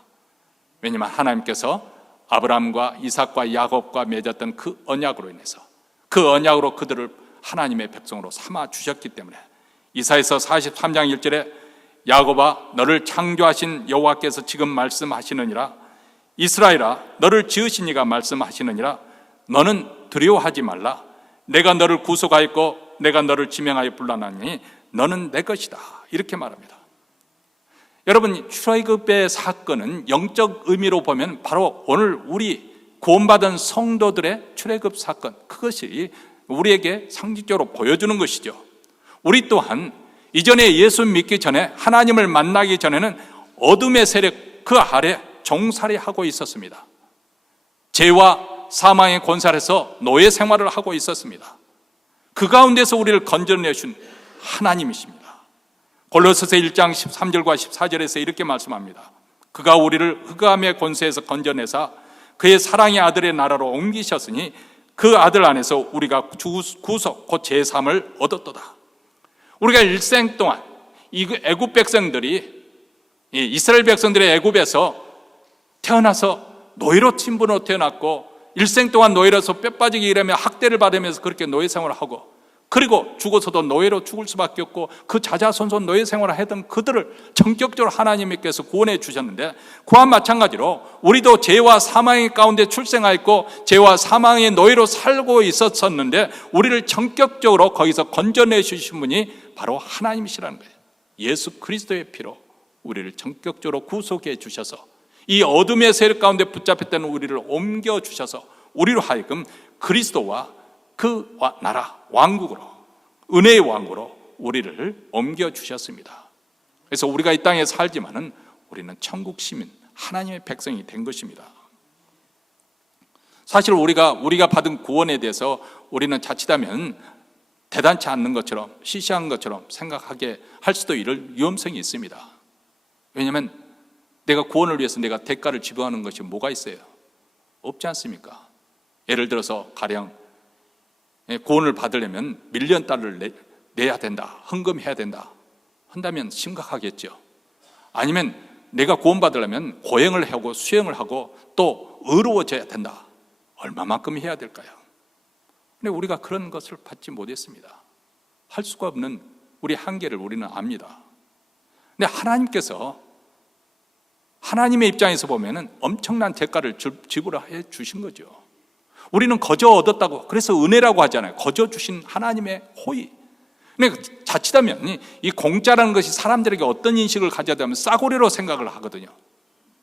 왜냐하면 하나님께서 아브라함과 이삭과 야곱과 맺었던 그 언약으로 인해서, 그 언약으로 그들을 하나님의 백성으로 삼아 주셨기 때문에 이사야서 43장 1절에 야곱아 너를 창조하신 여호와께서 지금 말씀하시느니라, 이스라엘아 너를 지으신 이가 말씀하시느니라, 너는 두려워하지 말라, 내가 너를 구속하였고 내가 너를 지명하여 불러놨으니 너는 내 것이다, 이렇게 말합니다. 여러분, 출애굽의 사건은 영적 의미로 보면 바로 오늘 우리 구원받은 성도들의 출애굽 사건, 그것이 우리에게 상징적으로 보여주는 것이죠. 우리 또한 이전에 예수 믿기 전에, 하나님을 만나기 전에는 어둠의 세력 그 아래 종살이하고 있었습니다. 죄와 사망의 권세에서 노예 생활을 하고 있었습니다. 그 가운데서 우리를 건져내신 하나님이십니다. 골로새서 1장 13절과 14절에서 이렇게 말씀합니다. 그가 우리를 흑암의 권세에서 건져내사 그의 사랑의 아들의 나라로 옮기셨으니 그 아들 안에서 우리가 구속 곧 제3을 얻었도다. 우리가 일생 동안 이 애굽 백성들이, 이스라엘 백성들의 애굽에서 태어나서 노예로 친부로 태어났고 일생 동안 노예로서 뼈 빠지게 일하며 학대를 받으면서 그렇게 노예 생활을 하고, 그리고 죽어서도 노예로 죽을 수밖에 없고 그 자자손손 노예 생활을 하던 그들을 전격적으로 하나님께서 구원해 주셨는데, 그와 마찬가지로 우리도 죄와 사망의 가운데 출생하였고 죄와 사망의 노예로 살고 있었는데 우리를 전격적으로 거기서 건져내 주신 분이 바로 하나님이시라는 거예요. 예수 그리스도의 피로 우리를 전격적으로 구속해 주셔서 이 어둠의 세력 가운데 붙잡혔던 우리를 옮겨 주셔서 우리로 하여금 그리스도와 그 나라 왕국으로, 은혜의 왕국으로 우리를 옮겨 주셨습니다. 그래서 우리가 이 땅에 살지만은 우리는 천국 시민, 하나님의 백성이 된 것입니다. 사실 우리가 받은 구원에 대해서 우리는 자칫하면 대단치 않는 것처럼, 시시한 것처럼 생각하게 할 수도 이럴 위험성이 있습니다. 왜냐하면 내가 구원을 위해서 내가 대가를 지불하는 것이 뭐가 있어요? 없지 않습니까? 예를 들어서 가령 구원을 받으려면 $1,000,000을 내야 된다, 헌금해야 된다 한다면 심각하겠죠. 아니면 내가 구원받으려면 고행을 하고 수행을 하고 또 의로워져야 된다, 얼마만큼 해야 될까요? 근데 우리가 그런 것을 받지 못했습니다. 할 수가 없는 우리 한계를 우리는 압니다. 근데 하나님께서, 하나님의 입장에서 보면은 엄청난 대가를 지불해 주신 거죠. 우리는 거저 얻었다고, 그래서 은혜라고 하잖아요. 거저 주신 하나님의 호의. 근데 자칫하면 이 공짜라는 것이 사람들에게 어떤 인식을 가져야 되면 싸구려로 생각을 하거든요.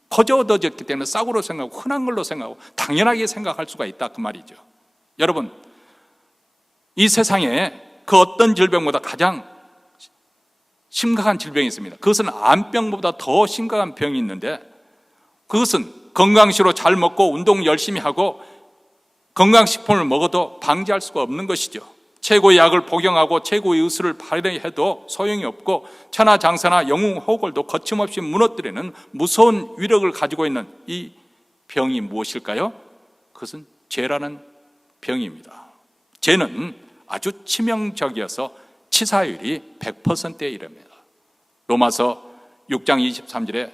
거저 얻어졌기 때문에 싸구려 생각하고 흔한 걸로 생각하고 당연하게 생각할 수가 있다, 그 말이죠. 여러분, 이 세상에 그 어떤 질병보다 가장 심각한 질병이 있습니다. 그것은 암병보다 더 심각한 병이 있는데, 그것은 건강식으로 잘 먹고 운동 열심히 하고 건강식품을 먹어도 방지할 수가 없는 것이죠. 최고의 약을 복용하고 최고의 의술을 발휘해도 소용이 없고 천하장사나 영웅호걸도 거침없이 무너뜨리는 무서운 위력을 가지고 있는 이 병이 무엇일까요? 그것은 죄라는 병입니다. 죄는 아주 치명적이어서 치사율이 100%에 이릅니다. 로마서 6장 23절에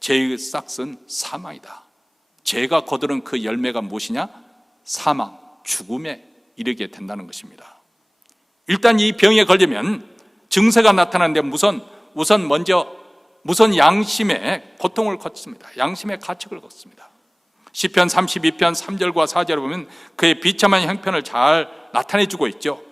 죄의 싹은 사망이다. 죄가 거두는 그 열매가 무엇이냐? 사망, 죽음에 이르게 된다는 것입니다. 일단 이 병에 걸리면 증세가 나타나는데 우선 먼저 양심의 고통을 걷습니다. 양심의 가책을 걷습니다. 시편 32편 3절과 4절을 보면 그의 비참한 형편을 잘 나타내주고 있죠.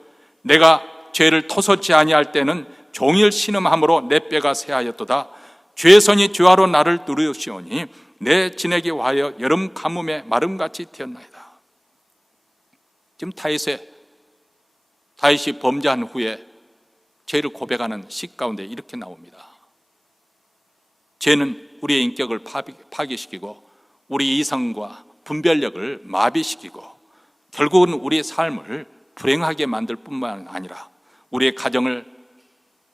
내가 죄를 토설치 아니할 때는 종일 신음함으로 내 뼈가 새하였도다. 죄의 손이 죄화로 나를 누르시오니 내 진액이 와여 여름 가뭄에 마름같이 튀었나이다. 지금 다윗이 범죄한 후에 죄를 고백하는 시 가운데 이렇게 나옵니다. 죄는 우리의 인격을 파괴시키고 우리 이성과 분별력을 마비시키고 결국은 우리의 삶을 불행하게 만들 뿐만 아니라 우리의 가정을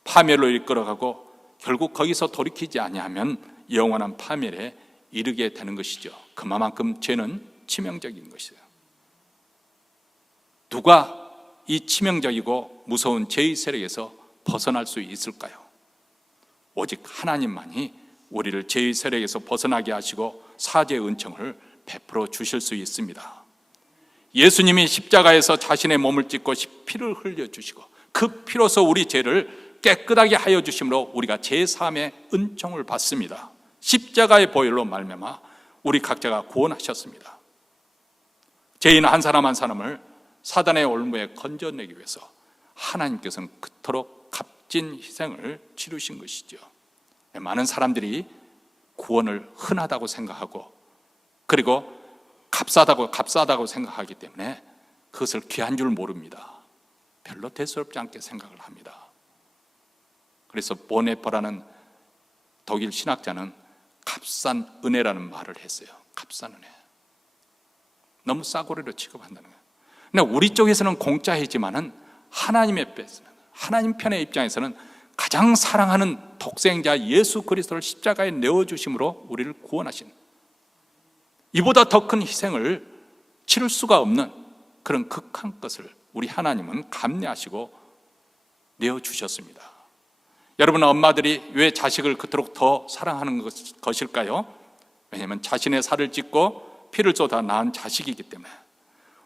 파멸로 이끌어가고 결국 거기서 돌이키지 아니하면 영원한 파멸에 이르게 되는 것이죠. 그만큼 죄는 치명적인 것이에요. 누가 이 치명적이고 무서운 죄의 세력에서 벗어날 수 있을까요? 오직 하나님만이 우리를 죄의 세력에서 벗어나게 하시고 사죄의 은총을 베풀어 주실 수 있습니다. 예수님이 십자가에서 자신의 몸을 찢고 피를 흘려주시고 그 피로서 우리 죄를 깨끗하게 하여 주심으로 우리가 죄사함의 은총을 받습니다. 십자가의 보혈로 말미암아 우리 각자가 구원하셨습니다. 죄인 한 사람 한 사람을 사단의 올무에 건져내기 위해서 하나님께서는 그토록 값진 희생을 치르신 것이죠. 많은 사람들이 구원을 흔하다고 생각하고 그리고 값싸다고 생각하기 때문에 그것을 귀한 줄 모릅니다. 별로 대수롭지 않게 생각을 합니다. 그래서 보네퍼라는 독일 신학자는 값싼 은혜라는 말을 했어요. 값싼 은혜. 너무 싸구려로 취급한다는 거예요. 근데 우리 쪽에서는 공짜이지만은 하나님 편의 입장에서는 가장 사랑하는 독생자 예수 그리스도를 십자가에 내어주심으로 우리를 구원하신, 이보다 더 큰 희생을 치를 수가 없는 그런 극한 것을 우리 하나님은 감내하시고 내어주셨습니다. 여러분, 엄마들이 왜 자식을 그토록 더 사랑하는 것일까요? 왜냐하면 자신의 살을 찢고 피를 쏟아 낳은 자식이기 때문에.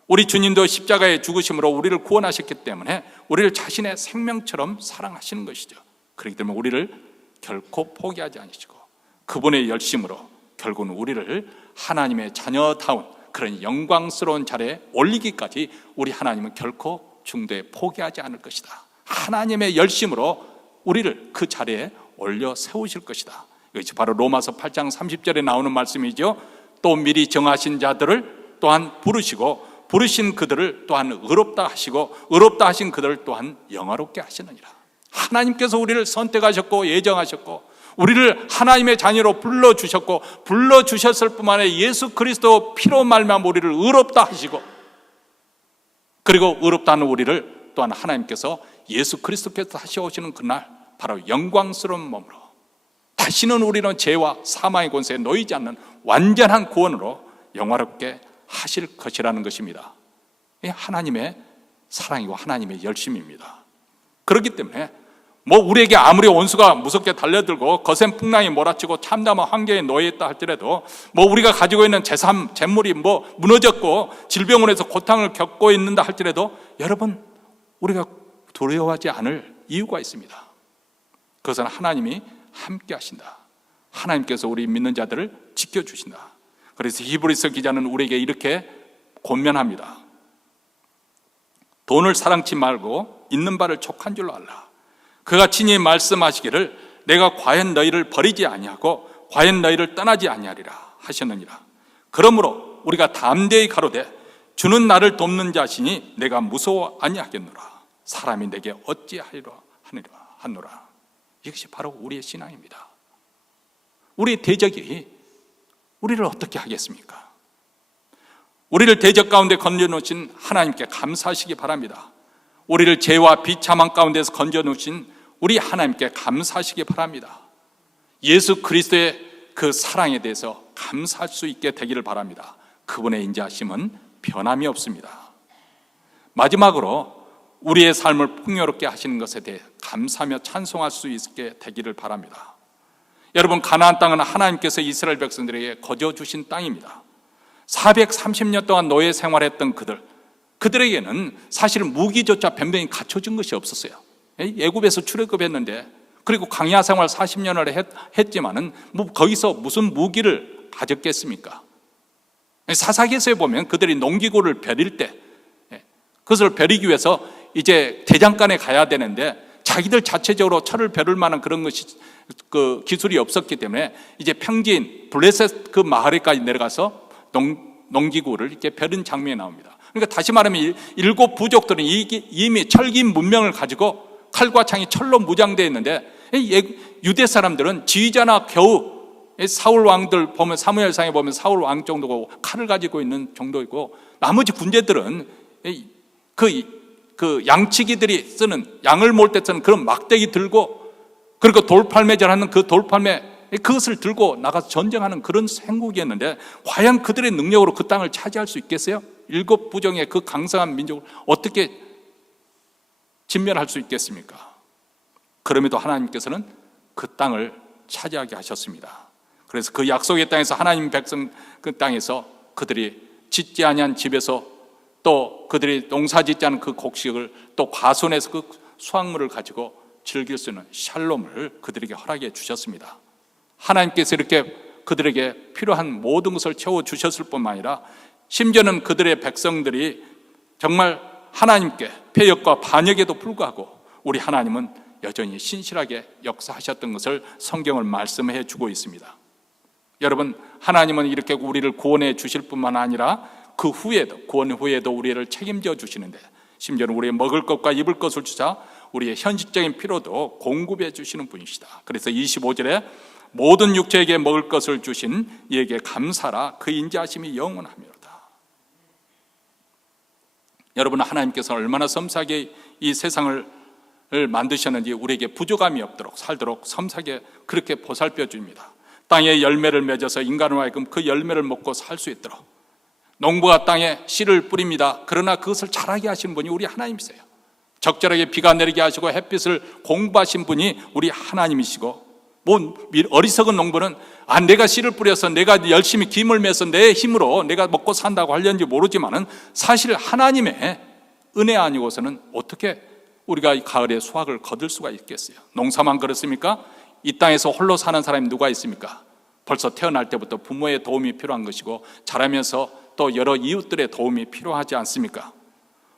우리 주님도 십자가에 죽으심으로 우리를 구원하셨기 때문에 우리를 자신의 생명처럼 사랑하시는 것이죠. 그렇기 때문에 우리를 결코 포기하지 않으시고 그분의 열심으로 결국은 우리를 하나님의 자녀다운 그런 영광스러운 자리에 올리기까지 우리 하나님은 결코 중도에 포기하지 않을 것이다. 하나님의 열심으로 우리를 그 자리에 올려 세우실 것이다. 이것이 바로 로마서 8장 30절에 나오는 말씀이죠. 또 미리 정하신 자들을 또한 부르시고 부르신 그들을 또한 의롭다 하시고 의롭다 하신 그들을 또한 영화롭게 하시느니라. 하나님께서 우리를 선택하셨고 예정하셨고 우리를 하나님의 자녀로 불러주셨고 불러주셨을 뿐만 아니라 예수 그리스도 피로 말미암아 우리를 의롭다 하시고 그리고 의롭다 하는 우리를 또한 하나님께서 예수 그리스도께서 다시 오시는 그날 바로 영광스러운 몸으로 다시는 우리는 죄와 사망의 권세에 놓이지 않는 완전한 구원으로 영화롭게 하실 것이라는 것입니다. 하나님의 사랑이고 하나님의 열심입니다. 그렇기 때문에 우리에게 아무리 원수가 무섭게 달려들고 거센 풍랑이 몰아치고 참담한 환경에 놓여있다 할지라도 우리가 가지고 있는 재물이 무너졌고 질병으로 해서 고통을 겪고 있는다 할지라도 여러분, 우리가 두려워하지 않을 이유가 있습니다. 그것은 하나님이 함께 하신다. 하나님께서 우리 믿는 자들을 지켜주신다. 그래서 히브리서 기자는 우리에게 이렇게 권면합니다. 돈을 사랑치 말고 있는 바를 족한 줄로 알라. 그가 친히 말씀하시기를 내가 과연 너희를 버리지 아니하고 과연 너희를 떠나지 아니하리라 하셨느니라. 그러므로 우리가 담대히 가로되 주는 나를 돕는 자시니 내가 무서워 아니하겠노라. 사람이 내게 어찌하리라 하노라. 이것이 바로 우리의 신앙입니다. 우리의 대적이 우리를 어떻게 하겠습니까? 우리를 대적 가운데 건져놓으신 하나님께 감사하시기 바랍니다. 우리를 죄와 비참한 가운데서 건져놓으신 우리 하나님께 감사하시기 바랍니다. 예수 그리스도의 그 사랑에 대해서 감사할 수 있게 되기를 바랍니다. 그분의 인자하심은 변함이 없습니다. 마지막으로 우리의 삶을 풍요롭게 하시는 것에 대해 감사하며 찬송할 수 있게 되기를 바랍니다. 여러분, 가나안 땅은 하나님께서 이스라엘 백성들에게 거저 주신 땅입니다. 430년 동안 노예 생활했던 그들에게는 사실 무기조차 변변히 갖춰진 것이 없었어요. 애굽에서 출애굽했는데, 그리고 광야 생활 40년을 했지만은 거기서 무슨 무기를 가졌겠습니까? 사사기서에 보면 그들이 농기구를 벼릴 때, 그것을 벼리기 위해서 이제 대장간에 가야 되는데 자기들 자체적으로 철을 벼를 만한 그런 것이 그 기술이 없었기 때문에 이제 평지인 블레셋 그 마을에까지 내려가서 농기구를 이렇게 벼른 장면이 나옵니다. 그러니까 다시 말하면 일곱 부족들은 이미 철긴 문명을 가지고 칼과 창이 철로 무장되어 있는데, 유대 사람들은 지휘자나 겨우 사울 왕들 보면 사무엘상에 보면 사울 왕 정도고 칼을 가지고 있는 정도이고, 나머지 군대들은 그 양치기들이 쓰는, 양을 몰 때 쓰는 그런 막대기 들고, 그리고 돌팔매질하는 그 돌팔매 그것을 들고 나가서 전쟁하는 그런 행국이었는데, 과연 그들의 능력으로 그 땅을 차지할 수 있겠어요? 일곱 부정의 그 강성한 민족을 어떻게 진멸할 수 있겠습니까? 그럼에도 하나님께서는 그 땅을 차지하게 하셨습니다. 그래서 그 약속의 땅에서, 하나님 백성 그 땅에서 그들이 짓지 아니한 집에서, 또 그들이 농사 짓지 않은 그 곡식을 또 과손해서 그 수확물을 가지고 즐길 수 있는 샬롬을 그들에게 허락해 주셨습니다. 하나님께서 이렇게 그들에게 필요한 모든 것을 채워주셨을 뿐만 아니라 심지어는 그들의 백성들이 정말 하나님께 패역과 반역에도 불구하고 우리 하나님은 여전히 신실하게 역사하셨던 것을 성경을 말씀해 주고 있습니다. 여러분, 하나님은 이렇게 우리를 구원해 주실 뿐만 아니라 그 후에도, 구원 후에도 우리를 책임져 주시는데, 심지어는 우리의 먹을 것과 입을 것을 주사 우리의 현실적인 필요도 공급해 주시는 분이시다. 그래서 25절에 모든 육체에게 먹을 것을 주신 이에게 감사라, 그 인자하심이 영원하미로다. 여러분, 하나님께서 얼마나 섬세하게 이 세상을 만드셨는지 우리에게 부족함이 없도록 살도록 섬세하게 그렇게 보살펴 줍니다. 땅에 열매를 맺어서 인간으로 하여금 그 열매를 먹고 살 수 있도록 농부가 땅에 씨를 뿌립니다. 그러나 그것을 자라게 하신 분이 우리 하나님이세요. 적절하게 비가 내리게 하시고 햇빛을 공부하신 분이 우리 하나님이시고, 어리석은 농부는 내가 씨를 뿌려서 내가 열심히 김을 매서 내 힘으로 내가 먹고 산다고 하려는지 모르지만은 사실 하나님의 은혜 아니고서는 어떻게 우리가 가을에 수확을 거둘 수가 있겠어요? 농사만 그렇습니까? 이 땅에서 홀로 사는 사람이 누가 있습니까? 벌써 태어날 때부터 부모의 도움이 필요한 것이고, 자라면서 또 여러 이웃들의 도움이 필요하지 않습니까?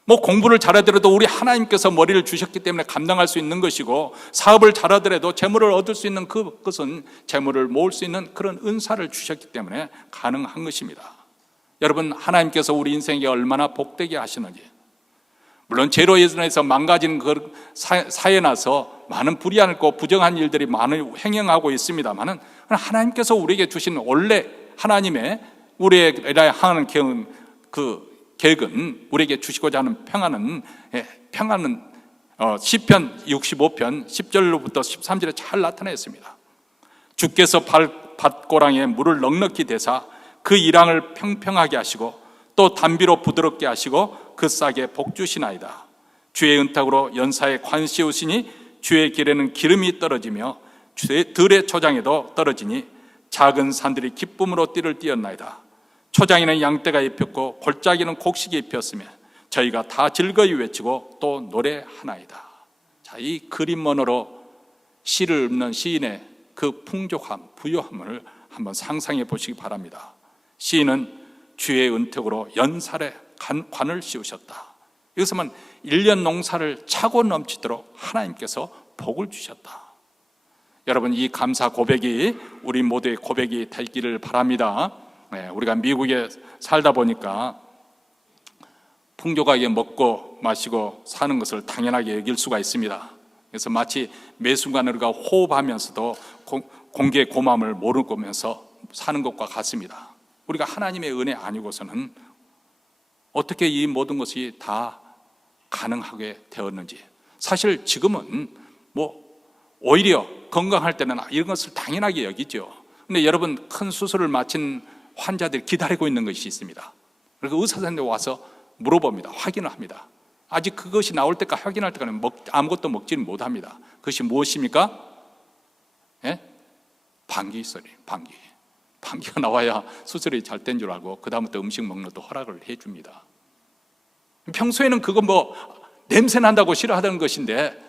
공부를 잘하더라도 우리 하나님께서 머리를 주셨기 때문에 감당할 수 있는 것이고, 사업을 잘하더라도 재물을 얻을 수 있는 그것은 재물을 모을 수 있는 그런 은사를 주셨기 때문에 가능한 것입니다. 여러분, 하나님께서 우리 인생에 얼마나 복되게 하시는지, 물론 죄로 인해서 망가진 그 사회에 나서 많은 불의하고 부정한 일들이 많이 행행하고 있습니다만은, 하나님께서 우리에게 주신 원래 하나님의 우리에게 향하는 계획은 우리에게 주시고자 하는 평안은 시편 65편 10절로부터 13절에 잘 나타나 있습니다. 주께서 밭고랑에 물을 넉넉히 대사 그 이랑을 평평하게 하시고 또 담비로 부드럽게 하시고 그 싹에 복 주시나이다. 주의 은탁으로 연사에 관 씌우시니 주의 길에는 기름이 떨어지며 들의 초장에도 떨어지니 작은 산들이 기쁨으로 띠를 띄었나이다. 초장에는 양떼가 입혔고 골짜기는 곡식이 입혔으며 저희가 다 즐거이 외치고 또 노래하나이다. 자, 이 그림만으로 시를 읊는 시인의 그 풍족함, 부유함을 한번 상상해 보시기 바랍니다. 시인은 주의 은택으로 연살에 관을 씌우셨다. 여기서만 1년 농사를 차고 넘치도록 하나님께서 복을 주셨다. 여러분, 이 감사 고백이 우리 모두의 고백이 되기를 바랍니다. 우리가 미국에 살다 보니까 풍족하게 먹고 마시고 사는 것을 당연하게 여길 수가 있습니다. 그래서 마치 매 순간 우리가 호흡하면서도 공기의 고마움을 모르면서 사는 것과 같습니다. 우리가 하나님의 은혜 아니고서는 어떻게 이 모든 것이 다 가능하게 되었는지. 사실 지금은 오히려 건강할 때는 이런 것을 당연하게 여기죠. 근데 여러분, 큰 수술을 마친 환자들이 기다리고 있는 것이 있습니다. 그리고 의사 선생님이 와서 물어봅니다. 확인을 합니다. 아직 그것이 나올 때까지, 확인할 때까지는 아무것도 먹지는 못합니다. 그것이 무엇입니까? 방귀 소리, 방귀가 나와야 수술이 잘 된 줄 알고 그 다음부터 음식 먹는 것도 허락을 해줍니다. 평소에는 그거 냄새 난다고 싫어하던 것인데,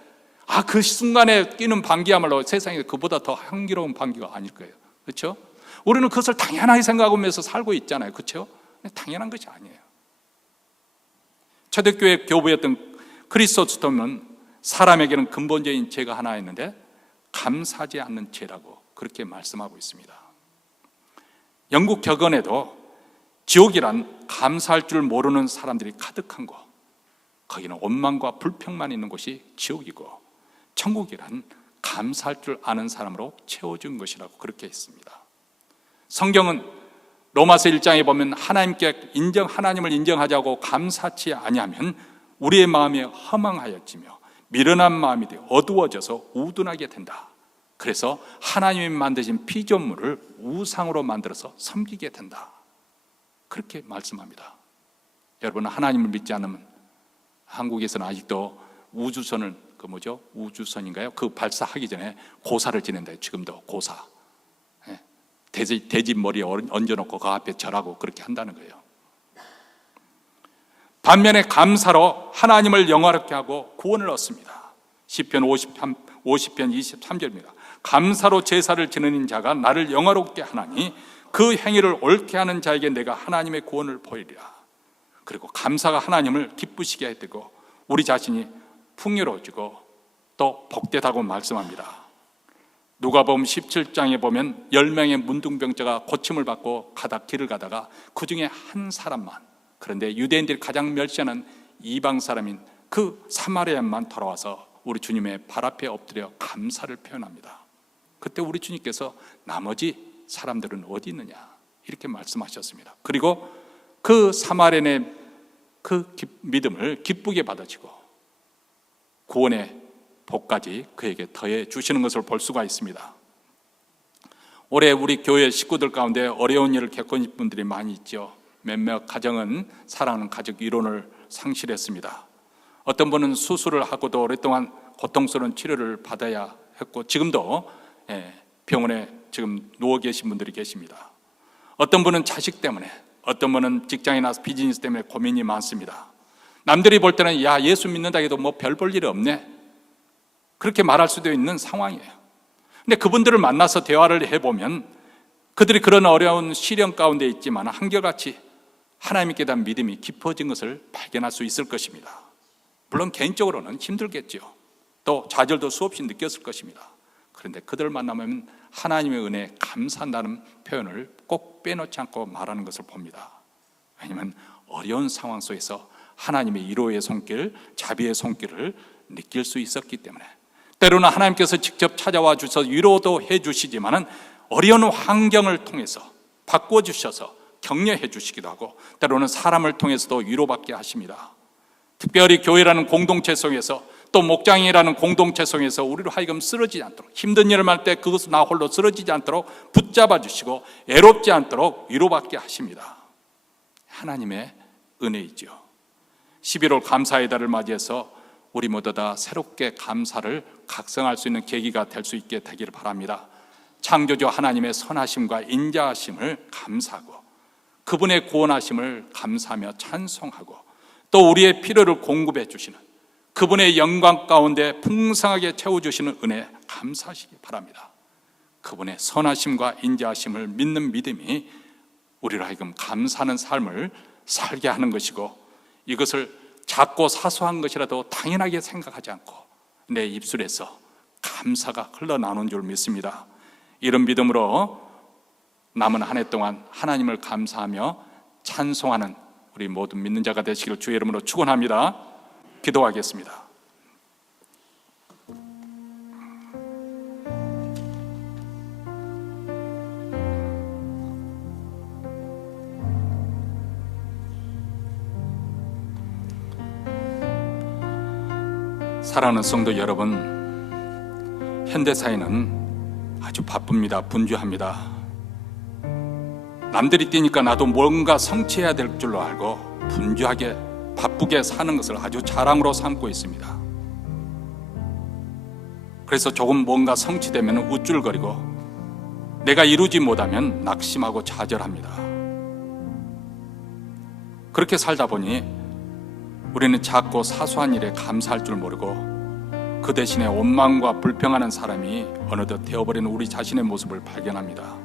그 순간에 끼는 방귀야말로 세상에 그보다 더 향기로운 방귀가 아닐 거예요. 그렇죠? 우리는 그것을 당연하게 생각하면서 살고 있잖아요. 그렇죠? 당연한 것이 아니에요. 초대교회 교부였던 크리소스톰은 사람에게는 근본적인 죄가 하나 있는데 감사하지 않는 죄라고 그렇게 말씀하고 있습니다. 영국 격언에도 지옥이란 감사할 줄 모르는 사람들이 가득한 곳, 거기는 원망과 불평만 있는 곳이 지옥이고, 천국이란 감사할 줄 아는 사람으로 채워준 것이라고 그렇게 했습니다. 성경은 로마서 1장에 보면 하나님을 인정하자고 감사치 아니하면 우리의 마음이 허망하여지며 미련한 마음이 되어 어두워져서 우둔하게 된다. 그래서 하나님이 만드신 피조물을 우상으로 만들어서 섬기게 된다. 그렇게 말씀합니다. 여러분, 하나님을 믿지 않으면 한국에서는 아직도 우주선을 우주선인가요? 그 발사하기 전에 고사를 지낸다. 지금도 고사. 돼지 머리에 얹어놓고 그 앞에 절하고 그렇게 한다는 거예요. 반면에 감사로 하나님을 영화롭게 하고 구원을 얻습니다. 시편 50편 23절입니다. 감사로 제사를 지내는 자가 나를 영화롭게 하나니 그 행위를 옳게 하는 자에게 내가 하나님의 구원을 보이리라. 그리고 감사가 하나님을 기쁘시게 되고 우리 자신이 풍요로워지고 또 복되다고 말씀합니다. 누가복음 17장에 보면 10명의 문둥병자가 고침을 받고 길을 가다가 그 중에 한 사람만, 그런데 유대인들이 가장 멸시하는 이방 사람인 그 사마리아인만 돌아와서 우리 주님의 발 앞에 엎드려 감사를 표현합니다. 그때 우리 주님께서 나머지 사람들은 어디 있느냐 이렇게 말씀하셨습니다. 그리고 그 사마리아인의 그 믿음을 기쁘게 받아지고 구원의 복까지 그에게 더해 주시는 것을 볼 수가 있습니다. 올해 우리 교회 식구들 가운데 어려운 일을 겪은 분들이 많이 있죠. 몇몇 가정은 사랑하는 가족 이론을 상실했습니다. 어떤 분은 수술을 하고도 오랫동안 고통스러운 치료를 받아야 했고 지금도 병원에 지금 누워 계신 분들이 계십니다. 어떤 분은 자식 때문에, 어떤 분은 직장이나 비즈니스 때문에 고민이 많습니다. 남들이 볼 때는 예수 믿는다 해도 별 볼 일이 없네, 그렇게 말할 수도 있는 상황이에요. 근데 그분들을 만나서 대화를 해보면 그들이 그런 어려운 시련 가운데 있지만 한결같이 하나님께 대한 믿음이 깊어진 것을 발견할 수 있을 것입니다. 물론 개인적으로는 힘들겠죠. 또 좌절도 수없이 느꼈을 것입니다. 그런데 그들을 만나면 하나님의 은혜에 감사한다는 표현을 꼭 빼놓지 않고 말하는 것을 봅니다. 왜냐하면 어려운 상황 속에서 하나님의 위로의 손길, 자비의 손길을 느낄 수 있었기 때문에. 때로는 하나님께서 직접 찾아와 주셔서 위로도 해주시지만 어려운 환경을 통해서 바꾸어 주셔서 격려해 주시기도 하고 때로는 사람을 통해서도 위로받게 하십니다. 특별히 교회라는 공동체 속에서 또 목장이라는 공동체 속에서 우리로 하여금 쓰러지지 않도록, 힘든 일을 할 때 그것을 나 홀로 쓰러지지 않도록 붙잡아 주시고 애롭지 않도록 위로받게 하십니다. 하나님의 은혜이죠. 11월 감사의 달을 맞이해서 우리 모두 다 새롭게 감사를 각성할 수 있는 계기가 될 수 있게 되기를 바랍니다. 창조주 하나님의 선하심과 인자하심을 감사하고 그분의 구원하심을 감사하며 찬송하고 또 우리의 필요를 공급해 주시는 그분의 영광 가운데 풍성하게 채워주시는 은혜 감사하시기 바랍니다. 그분의 선하심과 인자하심을 믿는 믿음이 우리로 하여금 감사하는 삶을 살게 하는 것이고 이것을 작고 사소한 것이라도 당연하게 생각하지 않고 내 입술에서 감사가 흘러나오는 줄 믿습니다. 이런 믿음으로 남은 한 해 동안 하나님을 감사하며 찬송하는 우리 모든 믿는 자가 되시기를 주의 이름으로 축원합니다. 기도하겠습니다. 사랑하는 성도 여러분, 현대사회는 아주 바쁩니다. 분주합니다. 남들이 뛰니까 나도 뭔가 성취해야 될 줄로 알고 분주하게 바쁘게 사는 것을 아주 자랑으로 삼고 있습니다. 그래서 조금 뭔가 성취되면 우쭐거리고 내가 이루지 못하면 낙심하고 좌절합니다. 그렇게 살다 보니 우리는 작고 사소한 일에 감사할 줄 모르고 그 대신에 원망과 불평하는 사람이 어느덧 되어버리는 우리 자신의 모습을 발견합니다.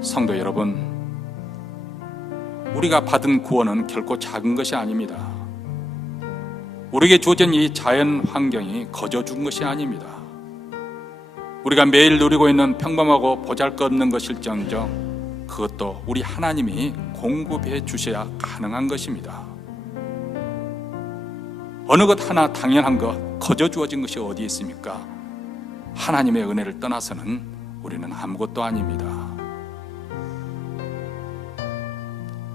성도 여러분, 우리가 받은 구원은 결코 작은 것이 아닙니다. 우리에게 주어진 이 자연 환경이 거저 준 것이 아닙니다. 우리가 매일 누리고 있는 평범하고 보잘것없는 것일정정 그것도 우리 하나님이 공급해 주셔야 가능한 것입니다. 어느 것 하나 당연한 것, 거저 주어진 것이 어디 있습니까? 하나님의 은혜를 떠나서는 우리는 아무것도 아닙니다.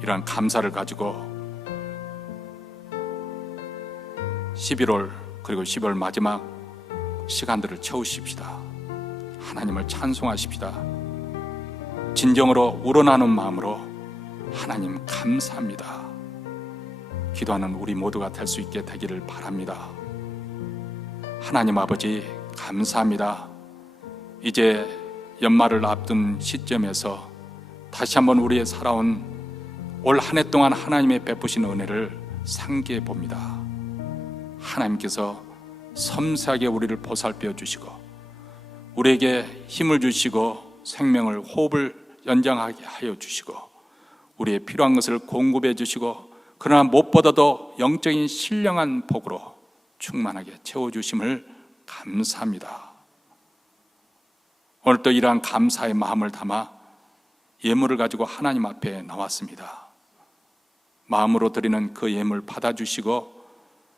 이러한 감사를 가지고 11월 그리고 12월 마지막 시간들을 채우십시다. 하나님을 찬송하십시다. 진정으로 우러나는 마음으로 하나님 감사합니다. 기도하는 우리 모두가 될 수 있게 되기를 바랍니다. 하나님 아버지 감사합니다. 이제 연말을 앞둔 시점에서 다시 한번 우리의 살아온 올 한 해 동안 하나님의 베푸신 은혜를 상기해 봅니다. 하나님께서 섬세하게 우리를 보살펴 주시고 우리에게 힘을 주시고 생명을 호흡을 연장하게 하여 주시고 우리의 필요한 것을 공급해 주시고 그러나 무엇보다도 영적인 신령한 복으로 충만하게 채워주심을 감사합니다. 오늘 또 이러한 감사의 마음을 담아 예물을 가지고 하나님 앞에 나왔습니다. 마음으로 드리는 그 예물 받아주시고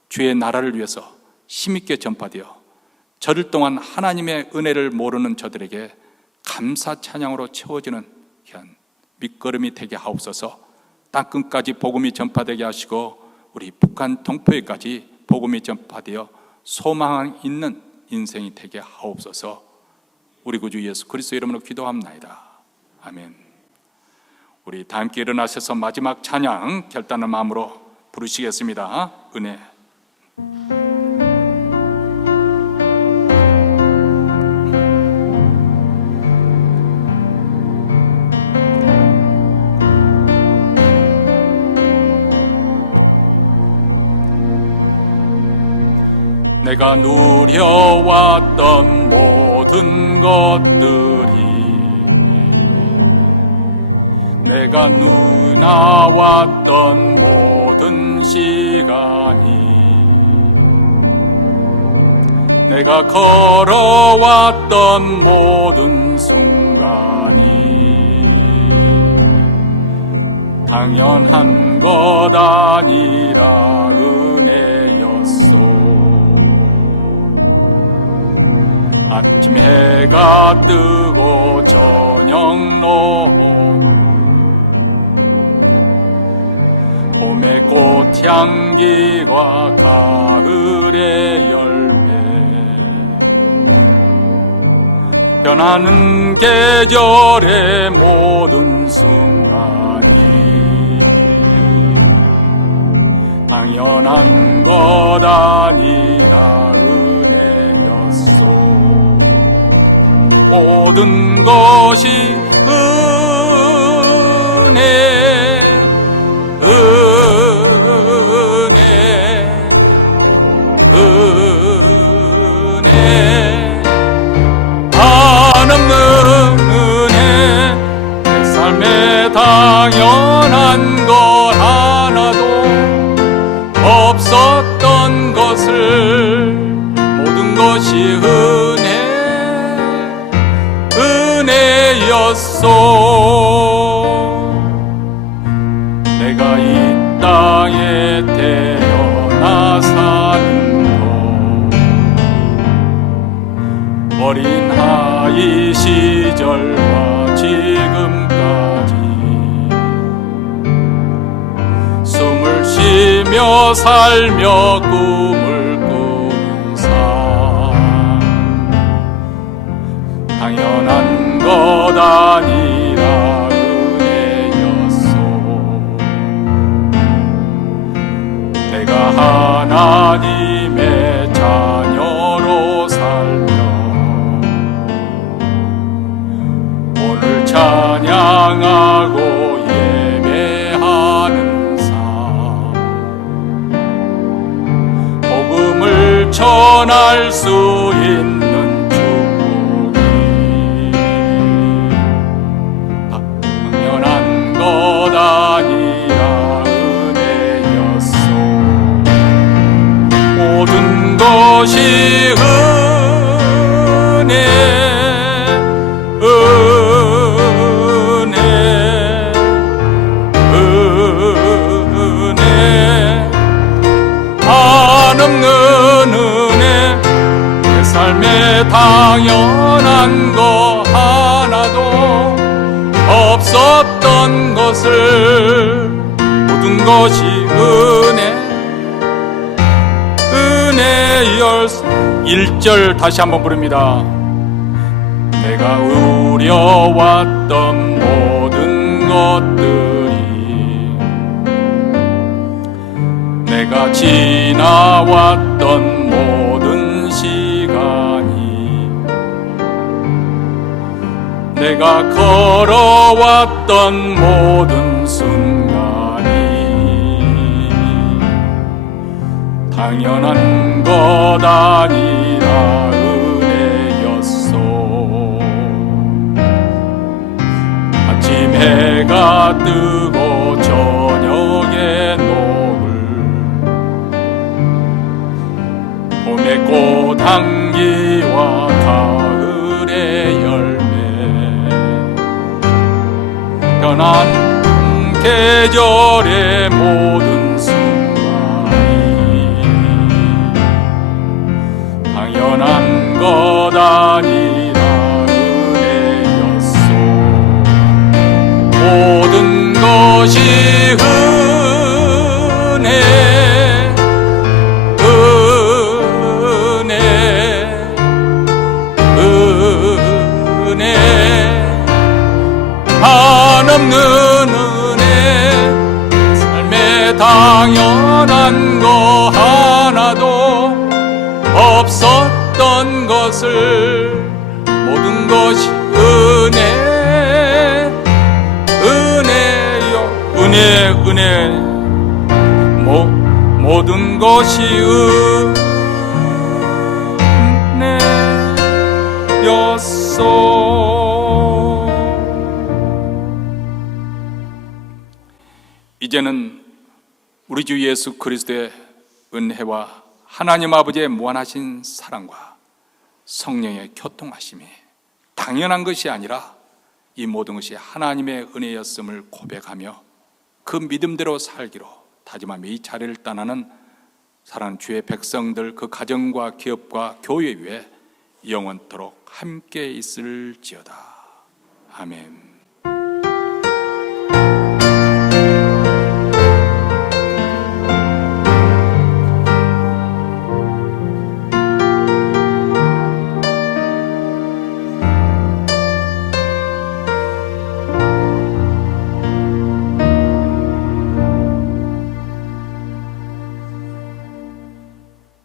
주의 나라를 위해서 힘있게 전파되어 저를 동안 하나님의 은혜를 모르는 저들에게 감사 찬양으로 채워지는 귀한 밑거름이 되게 하옵소서. 땅끝까지 복음이 전파되게 하시고 우리 북한 동포에까지 복음이 전파되어 소망 있는 인생이 되게 하옵소서. 우리 구주 예수 그리스도 이름으로 기도합나이다. 아멘. 우리 다 함께 일어나셔서 마지막 찬양 결단의 마음으로 부르시겠습니다. 은혜. 내가 누려왔던 모든 것들이 내가 누나왔던 모든 시간이 내가 걸어왔던 모든 순간이 당연한 것 아니라 은혜였소. 아침 해가 뜨고 저녁 녹고 봄의 꽃향기와 가을의 열매 변하는 계절의 모든 순간이 당연한 것 아니라 은혜였소. 모든 것이 은혜 한없는 은혜 내 삶에 당연한 것 하나도 은혜였소. 내가 이 땅에 태어나 사는 것, 어린 아이 시절과 지금까지 숨을 쉬며 살며 꿈을 꾸는 삶, 당연한 것 아니라 은혜였소. 내가 하나님의 자녀로 살며 오늘 찬양하고 예배하는 삶, 복음을 전할 수 있는 축복이 당연한 것 아니라 은혜였소. 모든 것이 은혜, 한없는 은혜, 내 삶에 당연한 거 하나도 없었던 것을, 모든 것이 은혜였소. 1절 다시 한번 부릅니다. 내가 우려왔던 모든 것들이, 내가 지나왔던 모든 시간이, 내가 걸어왔던 모든 순간이 당연한 것 아니라 은혜였소. 아침 해가 뜨고 저녁에 봄의 꽃향기와 가을의 열매, 변한 계절의 모든 순간이 당연한 것 아니라 은혜였소. 모든 것이 한없는 은혜, 삶에 당연한 거 하나도 없었던 것을, 모든 것이 은혜, 모든 것이 은혜였소. 이제는 우리 주 예수 그리스도의 은혜와 하나님 아버지의 무한하신 사랑과 성령의 교통하심이 당연한 것이 아니라 이 모든 것이 하나님의 은혜였음을 고백하며 그 믿음대로 살기로 다짐하며 이 자리를 떠나는 사랑하는 주의 백성들, 그 가정과 기업과 교회 위에 영원토록 함께 있을지어다. 아멘.